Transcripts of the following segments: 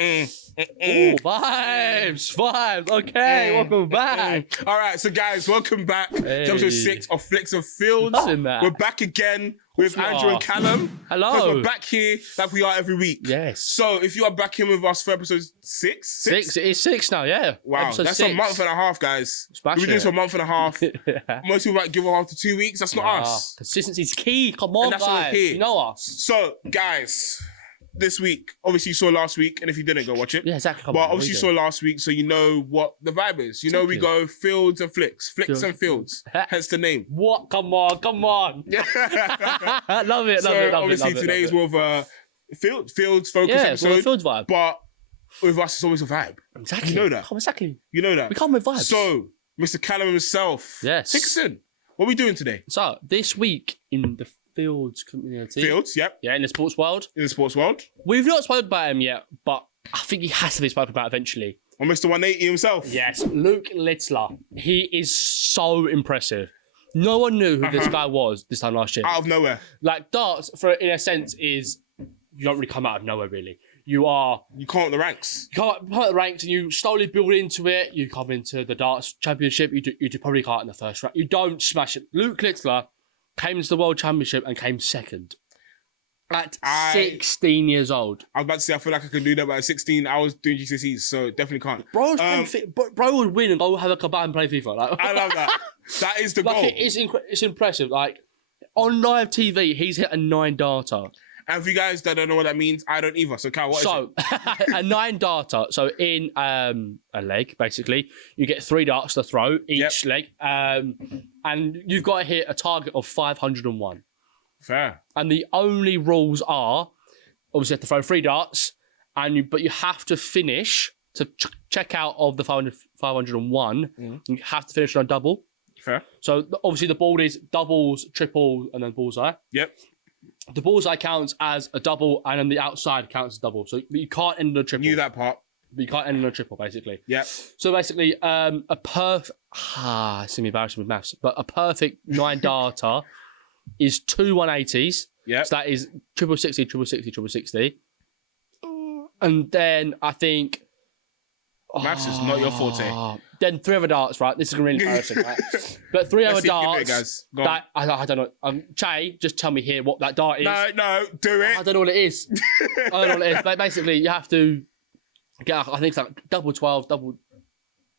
Ooh, vibes. Okay, welcome back. All right, so guys, welcome back to episode 6 of FlicksnFields. We're back again with Andrew and Callum. Hello. Because we're back here like we are every week. Yes. So if you are back here with us for episode 6? It is 6 now, yeah. Wow, episode that's 6. a month and a half, guys. We've been doing this for a month and a half. Most people might give it after 2 weeks. That's not us. Consistency's key. Come on, guys. You know us. So, guys, this week, obviously you saw last week, and if you didn't, go watch it. Yeah, exactly. But obviously you saw last week, so you know what the vibe is. You know we go Fields and Flicks. Flicks and Fields. Hence the name. What? Come on. Love it. Obviously today's more of a Fields focus episode. Yeah, Fields vibe. But with us, it's always a vibe. Exactly. You know that. Exactly. You know that. We come with vibes. So, Mr. Callum himself. Yes. Take us in. What are we doing today? So, this week in the Fields community. Fields, yep. Yeah, in the sports world. In the sports world. We've not spoken about him yet, but I think he has to be spoken about eventually. Or Mr. 180 himself. Yes, Luke Littler. He is so impressive. No one knew who this guy was this time last year. Out of nowhere. Like, darts, in a sense, is... You don't really come out of nowhere, really. You come up the ranks. You come up the ranks and you slowly build into it. You come into the darts championship. You do probably can't in the first round. You don't smash it. Luke Littler came to the World Championship and came second at 16 years old. I was about to say, I feel like I could do that, but at 16, I was doing GCSEs, so definitely can't. Bro would win and go have a kebab and play FIFA. Like, I love that. That is the goal. It's impressive. Like, on live TV, he's hit a 9-darter. And for you guys that don't know what that means, I don't either. So, Cal, what is it? A 9-darter. So, in a leg, basically, you get 3 darts to throw each leg. And you've got to hit a target of 501. Fair. And the only rules are, obviously, you have to throw 3 darts, but you have to finish to check out of the 501. You have to finish on a double. Fair. So, obviously, the board is doubles, triples, and then bullseye. Yep. The bullseye counts as a double, and then the outside counts as a double. So you can't end on a triple. Knew that part. But you can't end on a triple, basically. Yeah. So basically, a perfect... it's embarrassing with maths, but a perfect 9-darter is 2 180s. Yeah. So that is triple 60, triple 60, triple 60. And then I think... Maths is not your forte. Then 3 other darts, right? This is really embarrassing, right? But 3 other darts. That I don't know. Che, just tell me here what that dart is. No, do it. I don't know what it is. But basically, you have to get, I think it's like double 12, double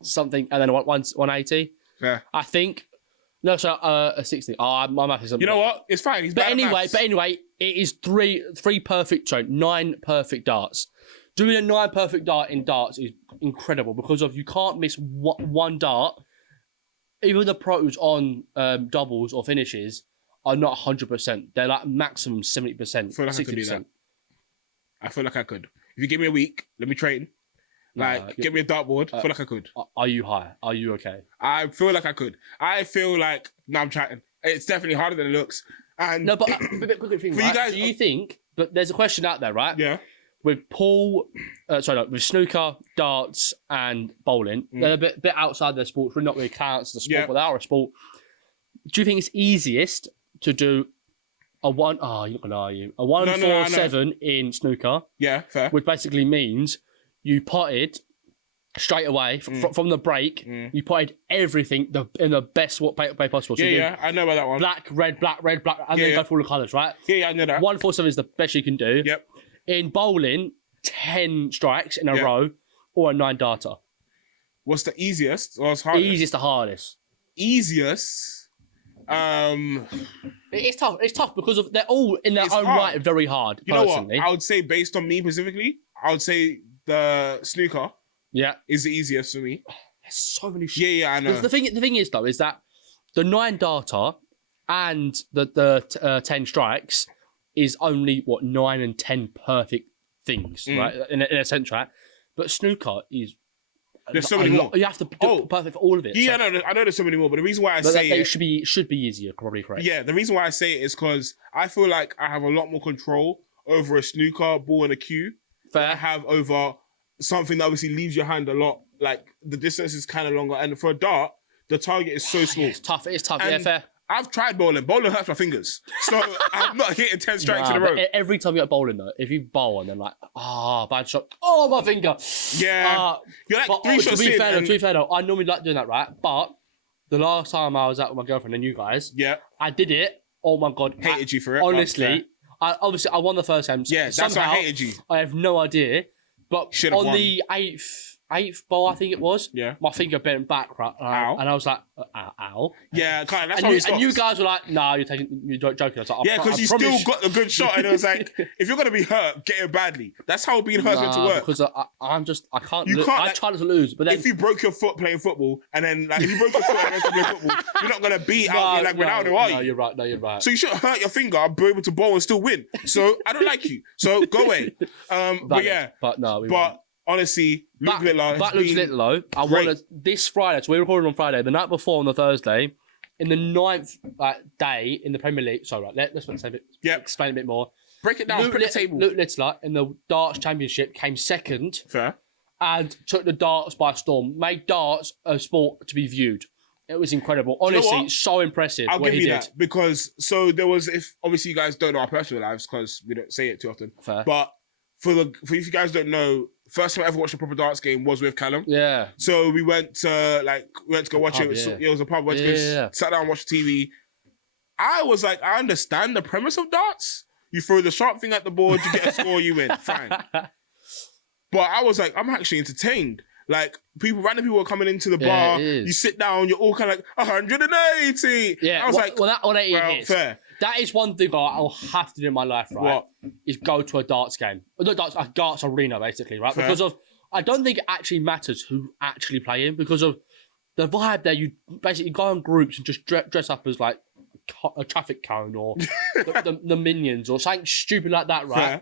something, and then 180. Yeah. I think. No, so a 60. My math is... You know what? It's fine. He's bad at anyway, it is 9 perfect darts. Doing a 9 perfect dart in darts is incredible because you can't miss one dart. Even the pros on doubles or finishes are not 100%. They're like maximum 70%, 60%. I feel like I could. If you give me a week, let me train. Get me a dartboard. I feel like I could. Are you high? Are you okay? I feel like I could. I feel like... No, I'm chatting. It's definitely harder than it looks. And no, but quick thing, right? You guys, do you think... But there's a question out there, right? Yeah. With with snooker, darts, and bowling, they're a bit outside their sport. Really not really counts as a sport, but they are a sport. Do you think it's easiest to do a 1-4-7 in snooker? Yeah, fair. Which basically means you potted straight away from the break. You potted everything in the best way possible. So I know about that one. Black, red, and then go through all the colours, right? Yeah, I know that. 1-4-7 is the best you can do. Yep. In bowling, 10 strikes in a row or a 9-darter. What's the easiest or what's hardest? Easiest to hardest. Easiest? It's tough. It's tough because they're all in their own right very hard. You know what? I would say based on me specifically, I would say the snooker is the easiest for me. There's so many Yeah, I know. The thing is, though, is that the 9-darter and the 10 strikes is only 9 and 10 perfect things, right? In a sense, right? But snooker is there's so many more. You have to do perfect for all of it. Yeah, so. I know there's so many more, but the reason why I say it should be easier, probably correct. Yeah, the reason why I say it is because I feel like I have a lot more control over a snooker ball and a cue than I have over something that obviously leaves your hand a lot. Like the distance is kind of longer, and for a dart, the target is so small. It's tough. It's tough. And yeah, fair. I've tried bowling. Bowling hurts my fingers. So I'm not hitting 10 strikes in a row. Every time you get bowling, though, if you bowl and then like, bad shot. Oh, my finger. Yeah. You're like 3 shots in. To be fair, though, I normally like doing that, right? But the last time I was out with my girlfriend and you guys, I did it. Oh, my God. Hated you for it. Honestly, I won the first game. Yeah, that's why I hated you. I have no idea. But Should've won. The eighth ball, I think it was. Yeah. My finger bent back, right? Ow. And I was like, ow. Yeah, kind of. That's and how you, stops. and you guys were like, nah, you're joking. I was like, because you still got the good shot. And it was like, if you're going to be hurt, get it badly. That's how being hurt is meant to work. Because I can't. I try not to lose. But then, if you broke your foot playing football, and then like if you broke your foot and you're playing football, you're not going to be out here like Ronaldo, are you? No, you're right. No, you're right. So you shouldn't hurt your finger, be able to bowl and still win. So I don't like you. So go away. But yeah. But no, honestly, Luke Littler I want this Friday. So we're recording on Friday. The night before on the Thursday, in the 9th day in the Premier League. Sorry, right. Let's explain a bit more. Break it down. Put the table. Luke Littler in the darts championship came second. Fair. And took the darts by storm. Made darts a sport to be viewed. It was incredible. Honestly, so impressive. I'll give you that because there was, if obviously you guys don't know our personal lives because we don't say it too often. Fair. But for if you guys don't know. First time I ever watched a proper darts game was with Callum. Yeah. So we went to go watch it. It was a pub. Sat down and watched TV. I was like, I understand the premise of darts. You throw the sharp thing at the board, you get a score, you win. Fine. But I was like, I'm actually entertained. Like random people are coming into the bar. You sit down, you're all kind of like 180. Yeah. I was like, that 180 hits. Fair. That is one thing I'll have to do in my life, right? What? Is go to a darts game. A darts arena, basically, right? Fair. Because I don't think it actually matters who actually play in because of the vibe there. You basically go in groups and just dress up as like a traffic cone or the minions or something stupid like that, right? Fair.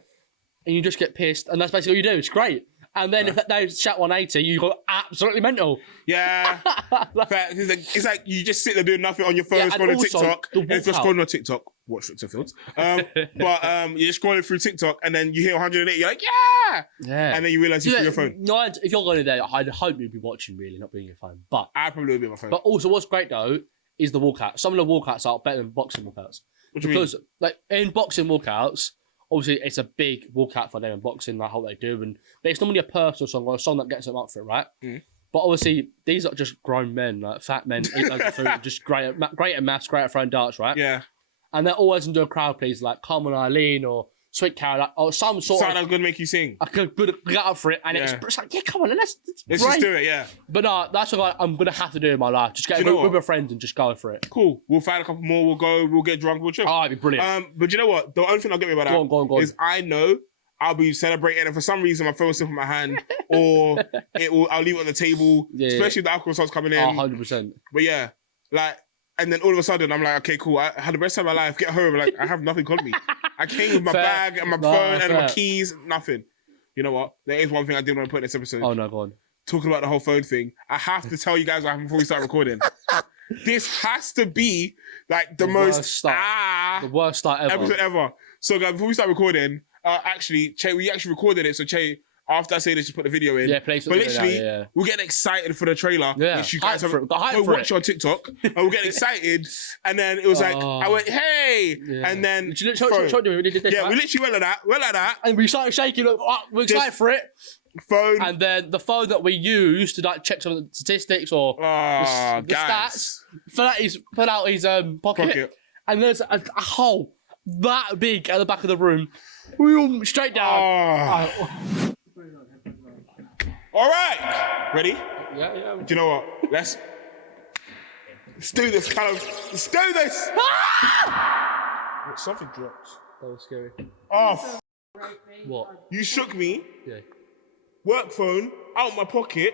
And you just get pissed, and that's basically all you do. It's great. And then if they shout 180, you go absolutely mental. Yeah. It's like you just sit there doing nothing on your phone, scrolling TikTok. And if you're scrolling on TikTok, watch FlicksnFields. You're just scrolling through TikTok and then you hear 180, you're like, yeah. And then you realise you're through your phone. No, if you're going there, I'd hope you'd be watching, really, not being your phone. But I probably would be on my phone. But also, what's great though is the walkout. Some of the walkouts are better than boxing walkouts. What do you mean? Like in boxing walkouts, obviously it's a big walkout for them in boxing, like how they do, but it's normally a personal song or a song that gets them up for it, right? Mm. But obviously these are just grown men, like fat men, eat loads of food, just great at maths, great at throwing darts, right? Yeah. And they're always into a crowd please, like Carmen Eileen or Sweet Caroline or some sort of... Something good make you sing. I could get up for it, and it's like, yeah, come on, let's just do it, yeah. But no, that's what I'm going to have to do in my life. Just get with my friends and just go for it. Cool. We'll find a couple more, we'll get drunk, we'll chill. Oh, it'd be brilliant. But you know what? The only thing I'll get me about that go on. is I know I'll be celebrating, and for some reason my phone will slip in my hand, or I'll leave it on the table, especially if the alcohol starts coming in. 100%. But yeah, and then all of a sudden I'm like, okay, cool. I had the best time of my life. Get home, I have nothing on me. I came with my bag and my phone and my keys, nothing. You know what? There is one thing I did want to put in this episode. Oh no, go on. Talking about the whole phone thing, I have to tell you guys what happened before we start recording. This has to be like the most the worst start ever. Episode ever. So guys, before we start recording, actually, Che, we actually recorded it. So Che, after I say this, just put the video in. Yeah, play But literally, we're getting excited for the trailer. Yeah, which you guys have watch on TikTok. And we're getting excited. And then it was like, I went, hey. Yeah. And then... We literally went like that. And we started shaking. Look, we're excited for it. Phone. And then the phone that we use to like check some of the statistics or the stats, fell out his pocket. And there's a hole that big at the back of the room. Boom, straight down. All right. Ready? Yeah. Do you know what? Let's do this, Callum. Let's do this. Something dropped. That was scary. Oh, what? You shook me. Yeah. Work phone out my pocket.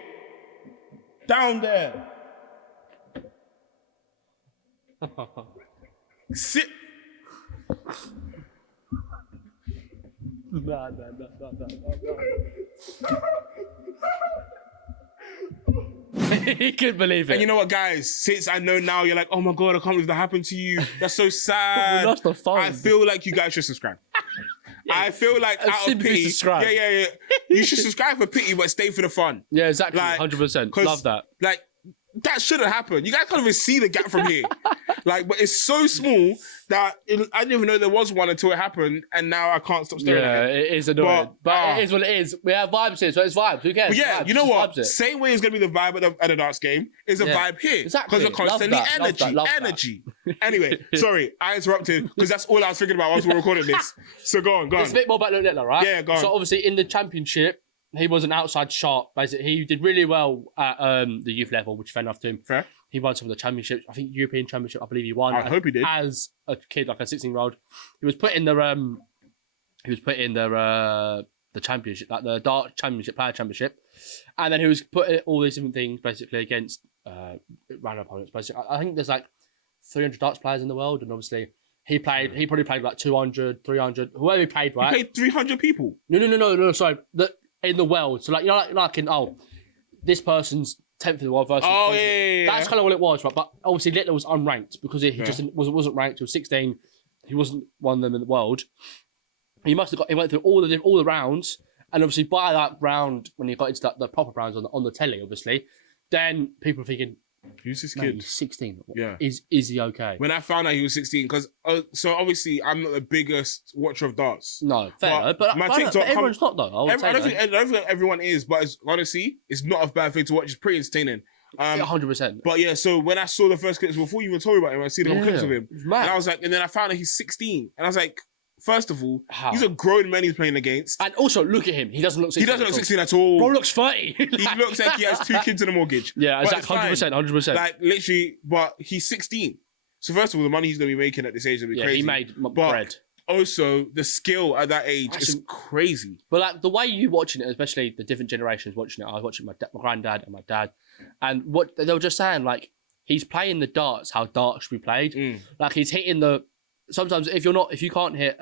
Down there. Sit. No. He couldn't believe it. And you know what, guys? Since I know now, you're like, oh my God, I can't believe that happened to you. That's so sad. We lost the phone. I feel like you guys should subscribe. Yeah. I feel like out of pity, subscribe. Yeah. You should subscribe for pity, but stay for the fun. Yeah, exactly. 100%. Love that. Like, that shouldn't happen. You guys can't even see the gap from here. Like, but it's so small that I didn't even know there was one until it happened, and now I can't stop staring at it. It is annoying. But it is what it is. We have vibes here, so it's vibes. Who cares? But yeah, you know what? Same way it's going to be the vibe at the darts game is a vibe here. Exactly. Because we're constantly energy. Anyway, sorry, I interrupted because that's all I was thinking about whilst we were recording this. So go on. It's a bit more about Luke Littler, right? Yeah, go on. So obviously in the championship, he was an outside shot. Basically, he did really well at the youth level, which is fair enough to him. Fair. He won some of the championships. I think European Championship, I believe he won. I hope he did. As a kid, like a 16-year-old. He was put in the championship, like the dart championship, player championship. And then he was put in all these different things basically against random opponents. Basically, I think there's like 300 darts players in the world, and obviously he probably played like 200, 300, whoever he played, right? He played 300 people. No, sorry. In the world. So like, you know, like in, this person's 10th in the world versus... Oh, yeah. That's kind of what it was, right? But obviously Littler was unranked because he just wasn't ranked. He was 16. He wasn't one of them in the world. He went through all the rounds, and obviously by that round, when he got into the proper rounds on the telly, obviously, then people are thinking, who's this kid? He's 16. Yeah. Is he okay? When I found out he was 16, because so obviously I'm not the biggest watcher of darts. No, fair. But my TikTok, everyone's not though. I don't think everyone is, but honestly, it's not a bad thing to watch. It's pretty entertaining. 100%. But yeah, so when I saw the first clips, before you even told me about him, I see the clips of him, and I was like, and then I found out he's 16, and I was like, first of all, he's a grown man he's playing against. And also, look at him. He doesn't look 16. He doesn't look 16 at all. Bro looks 30. He looks like he has 2 kids and a mortgage. Yeah, exactly. 100%. Like, literally, but he's 16. So first of all, the money he's going to be making at this age is going to be crazy. He made bread. Also, the skill at that age is crazy. But like the way you watching it, especially the different generations watching it, I was watching my granddad and my dad, and what they were just saying, like, he's playing the darts how darts should be played. Like, he's hitting the... Sometimes if you can't hit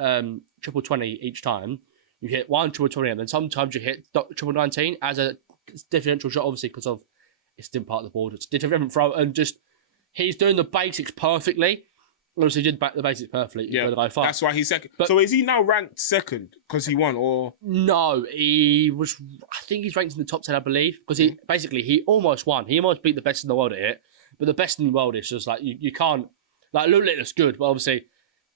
triple 20 each time, you hit one triple 20, and then sometimes you hit triple 19 as a differential shot, obviously because of it's a different part of the board. It's a different throw, and just he's doing the basics perfectly. Obviously, he did the basics perfectly. Yeah, that's why he's second. But, so is he now ranked second because he won, or no? He was. I think he's ranked in the top 10, I believe, because he almost won. He almost beat the best in the world at it. But the best in the world is just like you can't. Like, Luke Littler's good, but obviously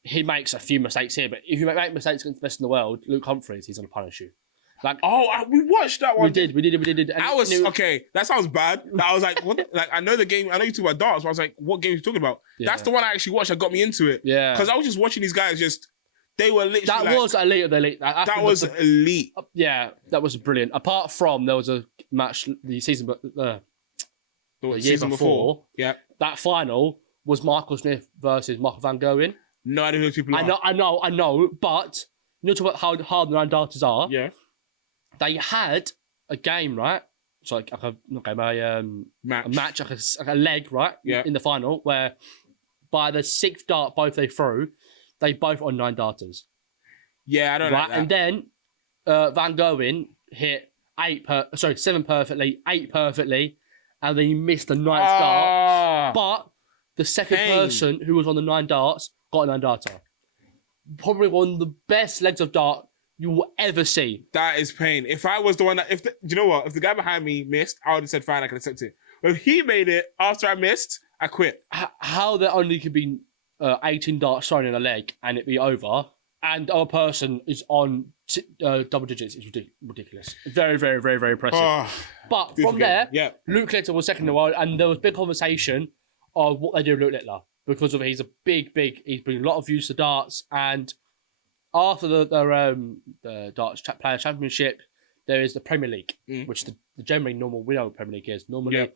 he makes a few mistakes here. But if you make mistakes against the best in the world, Luke Humphries, he's going to punish you. Like, we watched that one. We did. And I was okay. That sounds bad. I was like, what? Like, I know the game. I know you talk about darts. But I was like, what game are you talking about? Yeah. That's the one I actually watched. That got me into it. Yeah. Because I was just watching these guys. They were literally. That was elite of the elite. That was elite. Yeah, that was brilliant. Apart from there was a match the season, the year before. Yeah. That final was Michael Smith versus Michael Van Gerwen. No idea who those people are. I know. But you know, talk about how hard the 9 darters are. Yeah. They had a game, right? So like a match, like a leg, right? Yeah. In the final, where by the 6th dart both they threw, they both on 9 darters. Yeah, I don't know. Right, and then Van Gerwen hit 7 perfectly, 8 perfectly, and then he missed the 9th dart. But the second person who was on the 9 darts got a 9 darter. Probably one of the best legs of dart you will ever see. That is pain. If I was the one that, do you know what? If the guy behind me missed, I would have said, fine, I can accept it. But if he made it after I missed, I quit. How there only could be 18 darts thrown in a leg and it be over, and our person is on double digits is ridiculous. Very, very, very, very impressive. But from there, Luke Littler was second in the world, and there was big conversation of what they do with Luke Littler because of he's he's bringing a lot of views to darts, and after the darts player championship, there is the Premier League, which the generally normal we know what Premier League is normally,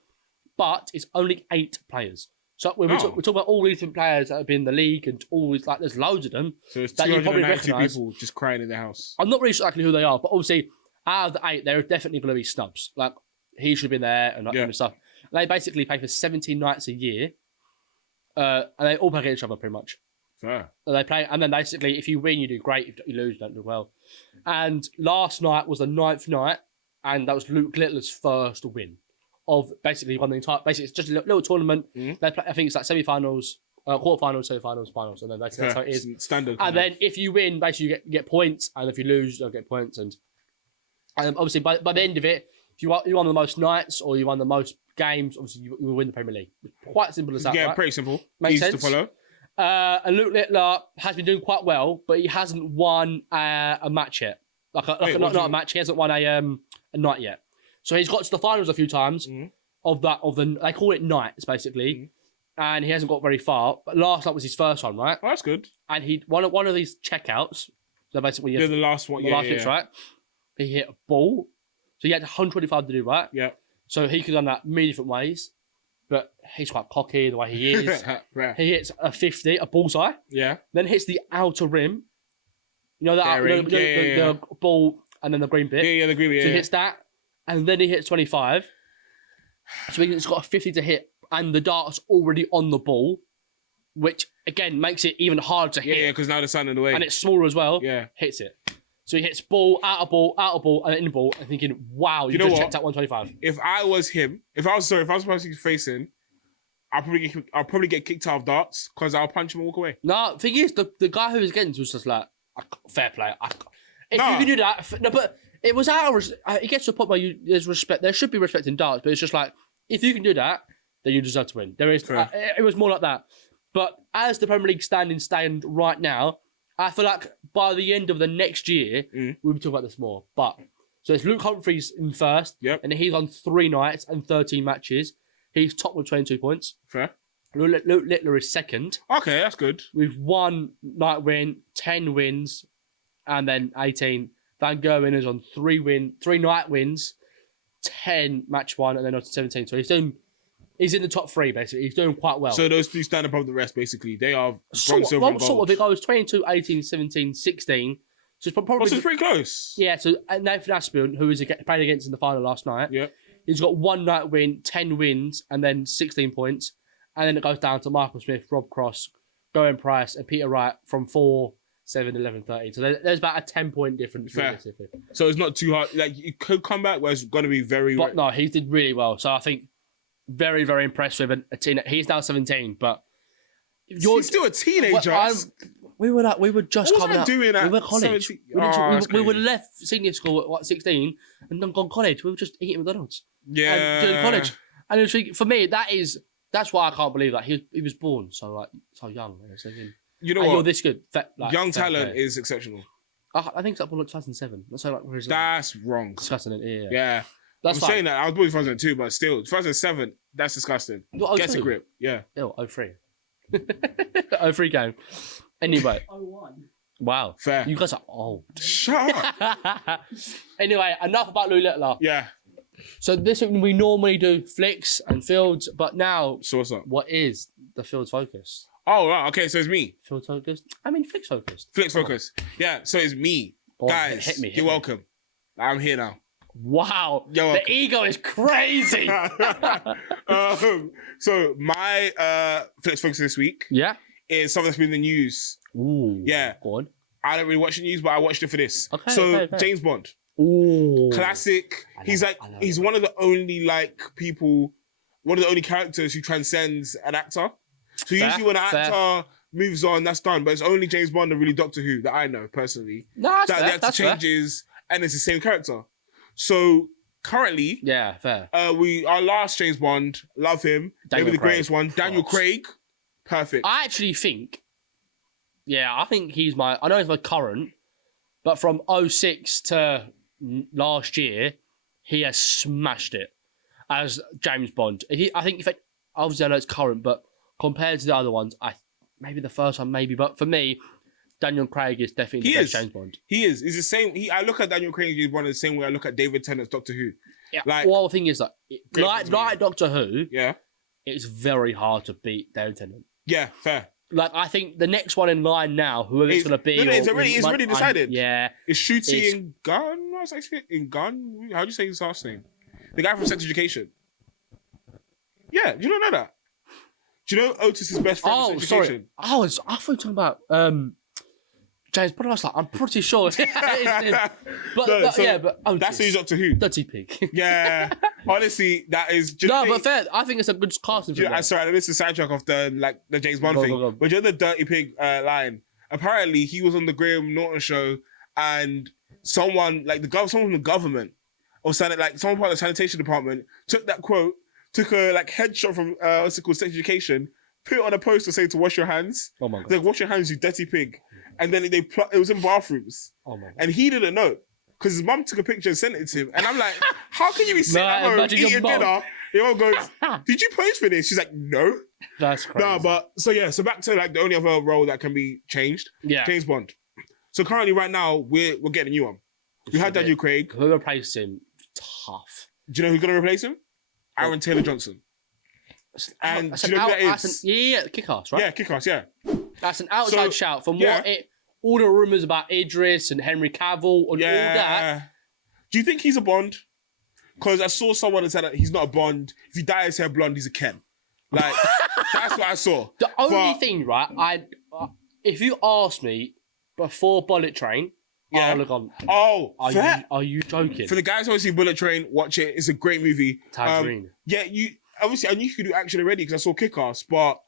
but it's only 8 players. So we talk about all these different players that have been in the league, and always like there's loads of them. So it's 290 people just crying in their house. I'm not really sure exactly who they are, but obviously out of the 8, there are definitely going to be snubs. Like he should have been there and that kind of stuff. They basically play for 17 nights a year, and they all play against each other pretty much. Fair. So they play, and then basically, if you win, you do great. If you lose, you don't do well. And last night was the 9th night, and that was Luke Littler's first win of basically won the entire. Basically, it's just a little tournament. They play, I think it's like semi-finals, quarterfinals, semi-finals, finals, and then that's how it is. Standard. And then if you win, basically you get points, and if you lose, you don't get points. And obviously by the end of it, if you won the most nights or you won the most games, obviously you will win the Premier League. Quite simple as that. Yeah, right? pretty simple. Makes Easy sense. to follow. And Luke Littler has been doing quite well, but he hasn't won a match yet. Not a match. He hasn't won a night yet. So he's got to the finals a few times of the. They call it nights basically, and he hasn't got very far. But last night was his first one, right? Oh, that's good. And he one of these checkouts. So basically, the last one. Pitch, right? He hit a ball, so he had 125 to do, right? Yeah. So he could have done that many different ways. But he's quite cocky the way he is. He hits a 50, a bullseye. Yeah. Then hits the outer rim. You know that the ball and then the green bit. Yeah, the green bit. So he hits that, and then he hits 25. So he's got a 50 to hit, and the dart's already on the ball, which again makes it even harder to hit. Yeah, because now the sun in the way, and it's smaller as well. Yeah, hits it. So he hits ball, out of ball, and in ball, and thinking, wow, you just checked out 125. If I was him, if I was supposed facing, I'll probably get kicked out of darts because I'll punch him and walk away. No, thing is, the guy who was against was just like, fair play. If you can do that, no, but it was it gets to a point where there's respect. There should be respect in darts, but it's just like, if you can do that, then you deserve to win. There is, it was more like that. But as the Premier League stand right now, I feel like by the end of the next year, we'll be talking about this more. But so it's Luke Humphries in first, and he's on 3 nights and 13 matches. He's top with 22 points. Fair. Luke Littler is second. Okay, that's good. With 1 night win, 10 wins, and then 18. Van Gerwen is on 3 night wins, 10 match won, and then on 17. So he's in the top 3, basically. He's doing quite well. So those 3 stand above the rest, basically. They are bronze, silver, and gold. It goes 22, 18, 17, 16. So it's probably... so it's pretty close. Yeah, so Nathan Aspin, who was played against in the final last night, he's got 1 night win, 10 wins, and then 16 points. And then it goes down to Michael Smith, Rob Cross, Goen Price, and Peter Wright from 4, 7, 11, 13. So there's about a 10-point difference. Fair. So it's not too hard. Like, you could come back where it's going to be very... But no, he did really well. So I think... Very, very impressed with a teen. He's now 17, but he's still a teenager. We were just coming out. Doing at we were college. 17? We would have left senior school at 16 and then gone college. We were just eating McDonald's. Yeah, and doing college. And it was, for me, that's why I can't believe that he was born so young. You know what? You're this good. Young talent is exceptional. I think it's up on 2007. That's wrong. Disgusting. Yeah. Yeah. I'm saying that. I was born in 2002, but still, 2007, that's disgusting. Get a grip. Yeah. 03. 03 game. Anyway. 01. Wow. Fair. You guys are old. Shut up. Anyway, enough about Luke Littler. Yeah. So this week we normally do Flicks and Fields, but now... So what's up? What is the Fields focus? Oh, right. Okay, so it's me. Fields focused? I mean, Flicks focused. Flicks focus. Yeah, so it's me. Guys, hit me. You're welcome. I'm here now. Wow, the ego is crazy. So my Flicks focus this week is something that's been in the news. Ooh, yeah. Go on. I don't really watch the news, but I watched it for this. Okay, so James Bond. Ooh. Classic. He's one of the only one of the only characters who transcends an actor. So usually when an actor moves on, that's done. But it's only James Bond and really Doctor Who that I know personally. No, that the actor changes and it's the same character. So currently, fair. Our last James Bond, love him. Maybe the greatest one, Daniel Craig. Perfect. I actually think, I think he's I know he's my current, but from 06 to last year, he has smashed it as James Bond. I think, obviously I know it's current, but compared to the other ones, maybe the first one, but for me, Daniel Craig is definitely the best James Bond. He is. He's the same. I look at Daniel Craig as James Bond the same way I look at David Tennant's Doctor Who. Yeah. The thing is, like Doctor Who, it's very hard to beat David Tennant. Yeah, fair. I think the next one in line now, whoever it's going to be... it's already decided. Yeah. It's Shooty Gun? What's actually in Gun? How do you say his last name? The guy from Sex Education. Yeah, do you not know that? Do you know Otis's best friend from Sex Education? I thought you were talking about... James Bond, I was like, I'm pretty sure. But that's who's Doctor Who. Dirty pig. Yeah, honestly, that is. But fair. I think it's a good casting. Sorry, this is a sidetrack of the James Bond thing. Go. But you're the Dirty Pig line. Apparently, he was on the Graham Norton show, and someone from the government or like someone part of the sanitation department took that quote, took a like headshot from sex education, put it on a poster saying to wash your hands. Oh my god! Like, wash your hands, you dirty pig. And then it was in bathrooms. Oh my god! And he didn't know because his mum took a picture and sent it to him. And I'm like, how can you be sitting at home eating dinner? Your mum goes, "Did you post for this?" She's like, "No." That's crazy. No, but so back to like the only other role that can be changed. Yeah, James Bond. So currently, right now, we're getting a new one. We had Daniel Craig. Who replaced him? Tough. Do you know who's going to replace him? Aaron Taylor Johnson. And do you know who that is? Kick-Ass, right? Yeah, Kick-Ass, yeah. That's an outside shout from all the rumours about Idris and Henry Cavill and all that. Do you think he's a Bond? Because I saw someone that said that he's not a Bond. If he dyes his hair blonde, he's a Ken. Like, that's what I saw. The only thing, right, if you asked me before Bullet Train, I would have gone, are you joking? For the guys who want to see Bullet Train, watch it. It's a great movie. Tangerine. Yeah, obviously, I knew you could do action already because I saw Kick-Ass, but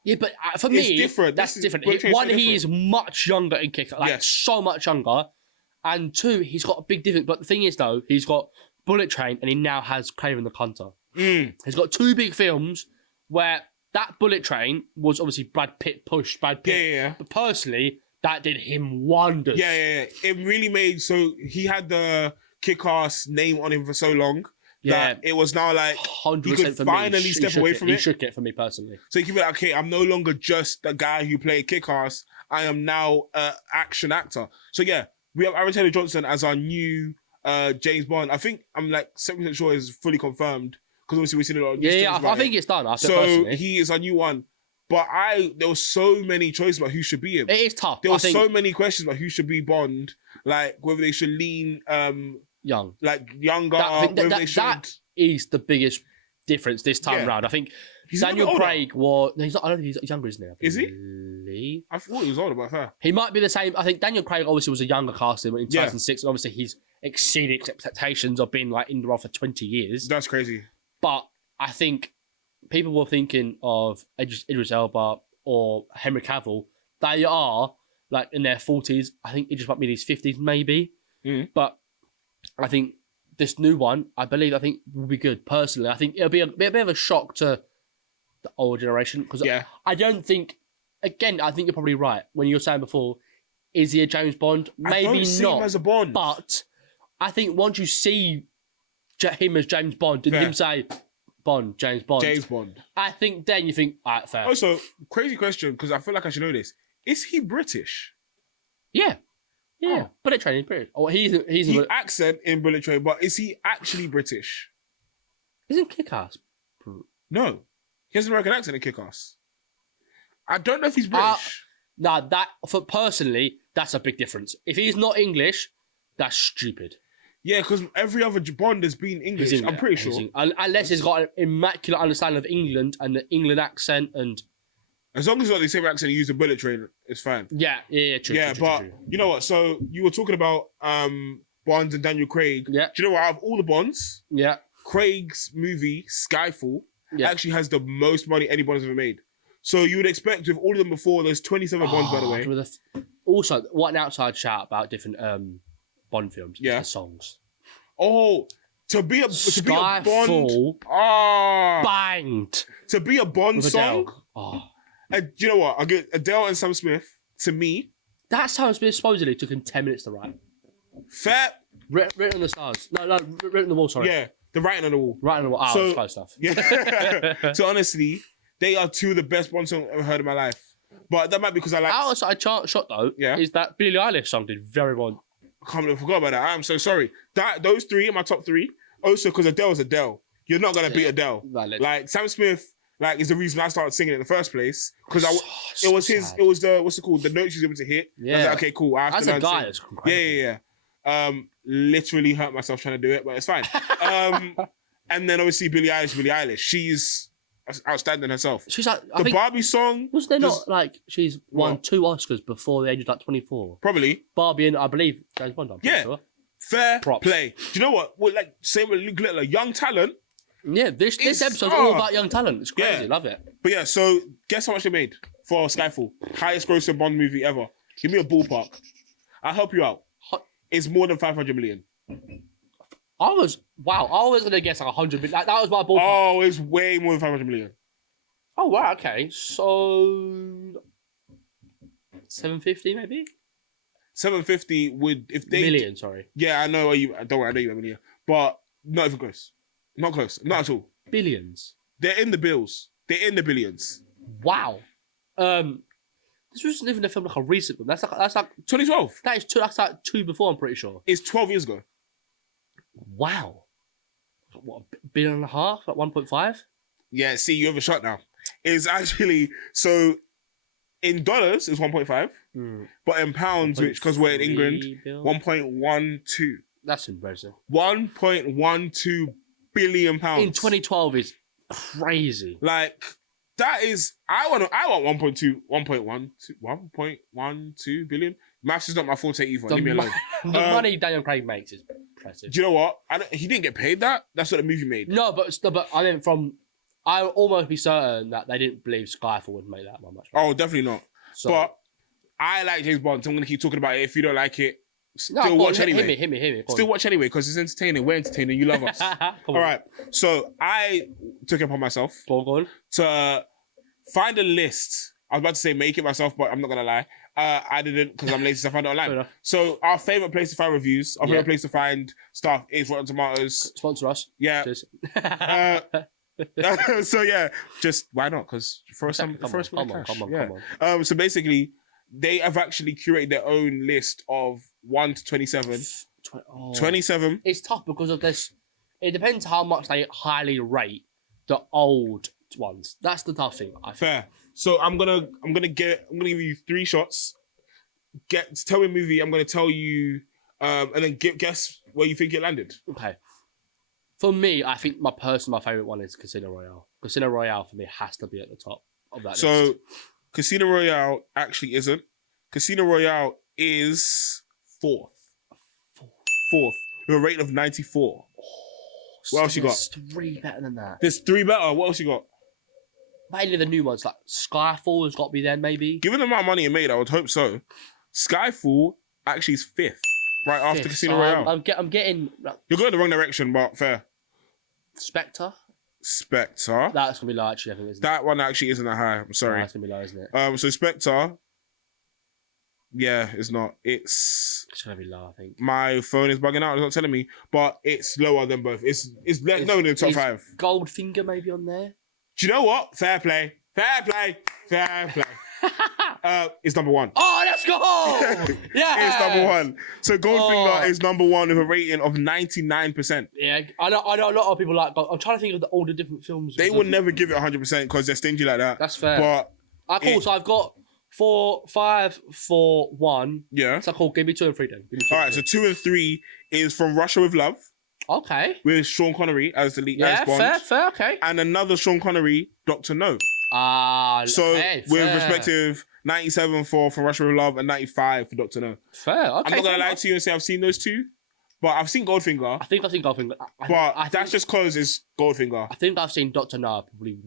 for me, it's different. That's different. One, he is much younger in Kick-Ass, so much younger, and two, he's got a big difference. But the thing is, though, he's got Bullet Train, and he now has Craven the Hunter. He's got two big films where that Bullet Train was obviously Brad Pitt pushed Brad Pitt. Yeah. But personally, that did him wonders. Yeah. It really made so he had the Kick-Ass name on him for so long. That it was now like 100% he could finally step away from it. He shook it for me personally. So he can be like, okay, I'm no longer just the guy who played Kick-Ass. I am now an action actor. So yeah, we have Aaron Taylor Johnson as our new James Bond. I think I'm like 70% sure is fully confirmed because obviously we've seen a lot of news I think it's done. So he is our new one. But there were so many choices about who should be him. It is tough. There were so many questions about who should be Bond, like whether they should lean young, like younger. That is the biggest difference this time around. I think Daniel Craig was. No, he's not. I don't think he's younger, isn't he? Is he? I thought he was older, but fair. He might be the same. I think Daniel Craig obviously was a younger casting in 2006, and obviously he's exceeded expectations of being like in the role for 20 years. That's crazy. But I think people were thinking of Idris Elba or Henry Cavill. They are like in their 40s. I think Idris might be in his 50s, maybe. But I think this new one, I think will be good. Personally, I think it'll be a bit of a shock to the older generation because I don't think. Again, I think you're probably right when you were saying before. Is he a James Bond? Maybe I don't see not him as a Bond. But I think once you see him as James Bond and him say Bond, James Bond, I think then you think, all right, fair. Also, crazy question because I feel like I should know this. Is he British? Yeah. Oh. Bullet Train is British. Oh, he's accent in Bullet Train, but is he actually British? Isn't Kick-Ass? No, he has an American accent in Kick-Ass. I don't know if he's British. Personally, that's a big difference. If he's not English, that's stupid. Yeah, because every other Bond has been English. I'm pretty sure. Unless he's got an immaculate understanding of England and the England accent and. As long as he's got the same accent and use a Bullet Train, it's fine. Yeah, true. True. You know what? So you were talking about Bonds and Daniel Craig. Yeah. Do you know what? Out of all the Bonds, Craig's movie Skyfall actually has the most money any Bond has ever made. So you would expect with all of them before, there's 27 Bonds by the way. Also, what an outside shout about different Bond films. Yeah. The songs. Oh, to be a Bond. Banged. To be a Bond song. Do you know what? I'll give Adele and Sam Smith, to me. That Sam Smith supposedly took him 10 minutes to write. Fair. Written on the stars. No, written on the wall, sorry. Yeah, the writing on the wall. Writing on the wall. So, close stuff. Yeah. So honestly, they are two of the best Bond songs I've ever heard in my life. But that might be because I like... Outside shot though, is that Billie Eilish song did very well. I can't believe I forgot about that. I'm so sorry. Those three are my top three. Also, because Adele's Adele. You're not going to beat Adele. Like, Sam Smith... Like, is the reason I started singing in the first place. Because it was the, what's it called? The notes he was able to hit. Yeah. I was like, okay, cool. I have to learn to sing. That's incredible. Yeah. Literally hurt myself trying to do it, but it's fine. And then obviously Billie Eilish. She's outstanding herself. She's like, I think Barbie song. Was there not like, she's won 2 Oscars before the age of like 24? Probably. Barbie and I believe James Bond. Sure. Fair play. Do you know what? Well, like, same with Luke Littler, young talent. Yeah, this episode's all about young talent. It's crazy. Love it. But yeah, so guess how much they made for Skyfall? Highest grossing Bond movie ever. Give me a ballpark. I'll help you out. It's more than 500 million. I was gonna guess like 100 million. Like, that was my ballpark. Oh, it's way more than 500 million. Oh wow, okay. So 750 maybe? 750 would if they million, sorry. Yeah, I know you don't worry, I know you have million. But not even close. Not close. Not at all. Billions. They're in the bills. They're in the billions. Wow. This wasn't even a film like a recent one. That's like 2012. That's like 2 before, I'm pretty sure. It's 12 years ago. Wow. What, $1.5 billion? Like 1.5? Yeah, see, you have a shot now. It's actually, so in dollars, it's 1.5. But in pounds, which, because we're in England, 1.12. That's impressive. 1.12 billion pounds. In 2012 is crazy. Like, that is, I want 1.12 billion. Maths is not my forte either. Leave me alone. The money Daniel Craig makes is impressive. Do you know what? He didn't get paid that. That's what the movie made. No, but I mean, I would almost be certain that they didn't believe Skyfall would make that much. Oh, definitely not. So, but I like James Bond, so I'm going to keep talking about it. If you don't like it, still watch anyway. Hit me. Still watch anyway, because it's entertaining. We're entertaining. You love us. All right. So I took it upon myself to find a list. I was about to say make it myself, but I'm not going to lie. I didn't, because I'm lazy, so I found it online. So our favourite place to find reviews, our favourite place to find stuff is Rotten Tomatoes. Sponsor us. Yeah. So yeah, just why not? Because come on. So basically, they have actually curated their own list of 1 to 27. 27. It's tough because of this. It depends how much they highly rate the old ones. That's the tough thing. Fair. So I'm gonna give you 3 shots. Tell me a movie. I'm gonna tell you, and then guess where you think it landed. Okay. For me, I think my favourite one is Casino Royale. Casino Royale for me has to be at the top of that list. So, Casino Royale actually isn't. Casino Royale is 4th. 4th. With a rating of 94. What else you got? There's 3 better than that. There's 3 better. What else you got? Mainly the new ones, like Skyfall has got to be there, maybe. Given the amount of money it made, I would hope so. Skyfall actually is 5th, right after Casino Royale. I'm getting. You're going the wrong direction, but fair. Spectre. That's gonna be low, actually. I think isn't that one actually isn't that high. I'm sorry. That's gonna be low, isn't it? So Spectre. Yeah, it's not. It's gonna be low, I think. My phone is bugging out. It's not telling me, but it's lower than both. It's lower than the top 5. Goldfinger maybe on there. Do you know what? Fair play. It's number 1. Oh, let's go! Yeah, it's number 1. So Goldfinger is number 1 with a rating of 99%. Yeah, I know a lot of people like. I'm trying to think of all the different films. They will never give it 100% because they're stingy like that. That's fair. But cool. So I've got 4, 5, 4, 1. Yeah. So cool. Give me 2 and 3 then. All right. So 2 and 3 is From Russia with Love. Okay. With Sean Connery as the lead. Yeah, as Bond. fair. Okay. And another Sean Connery, Dr. No. So with respective 97 for From Russia with Love and 95 for Dr. No. Fair. Okay. I'm not gonna lie to you and say I've seen those 2, but I've seen Goldfinger. I think I've seen Goldfinger. But that's just because it's Goldfinger. I think I've seen Dr. No probably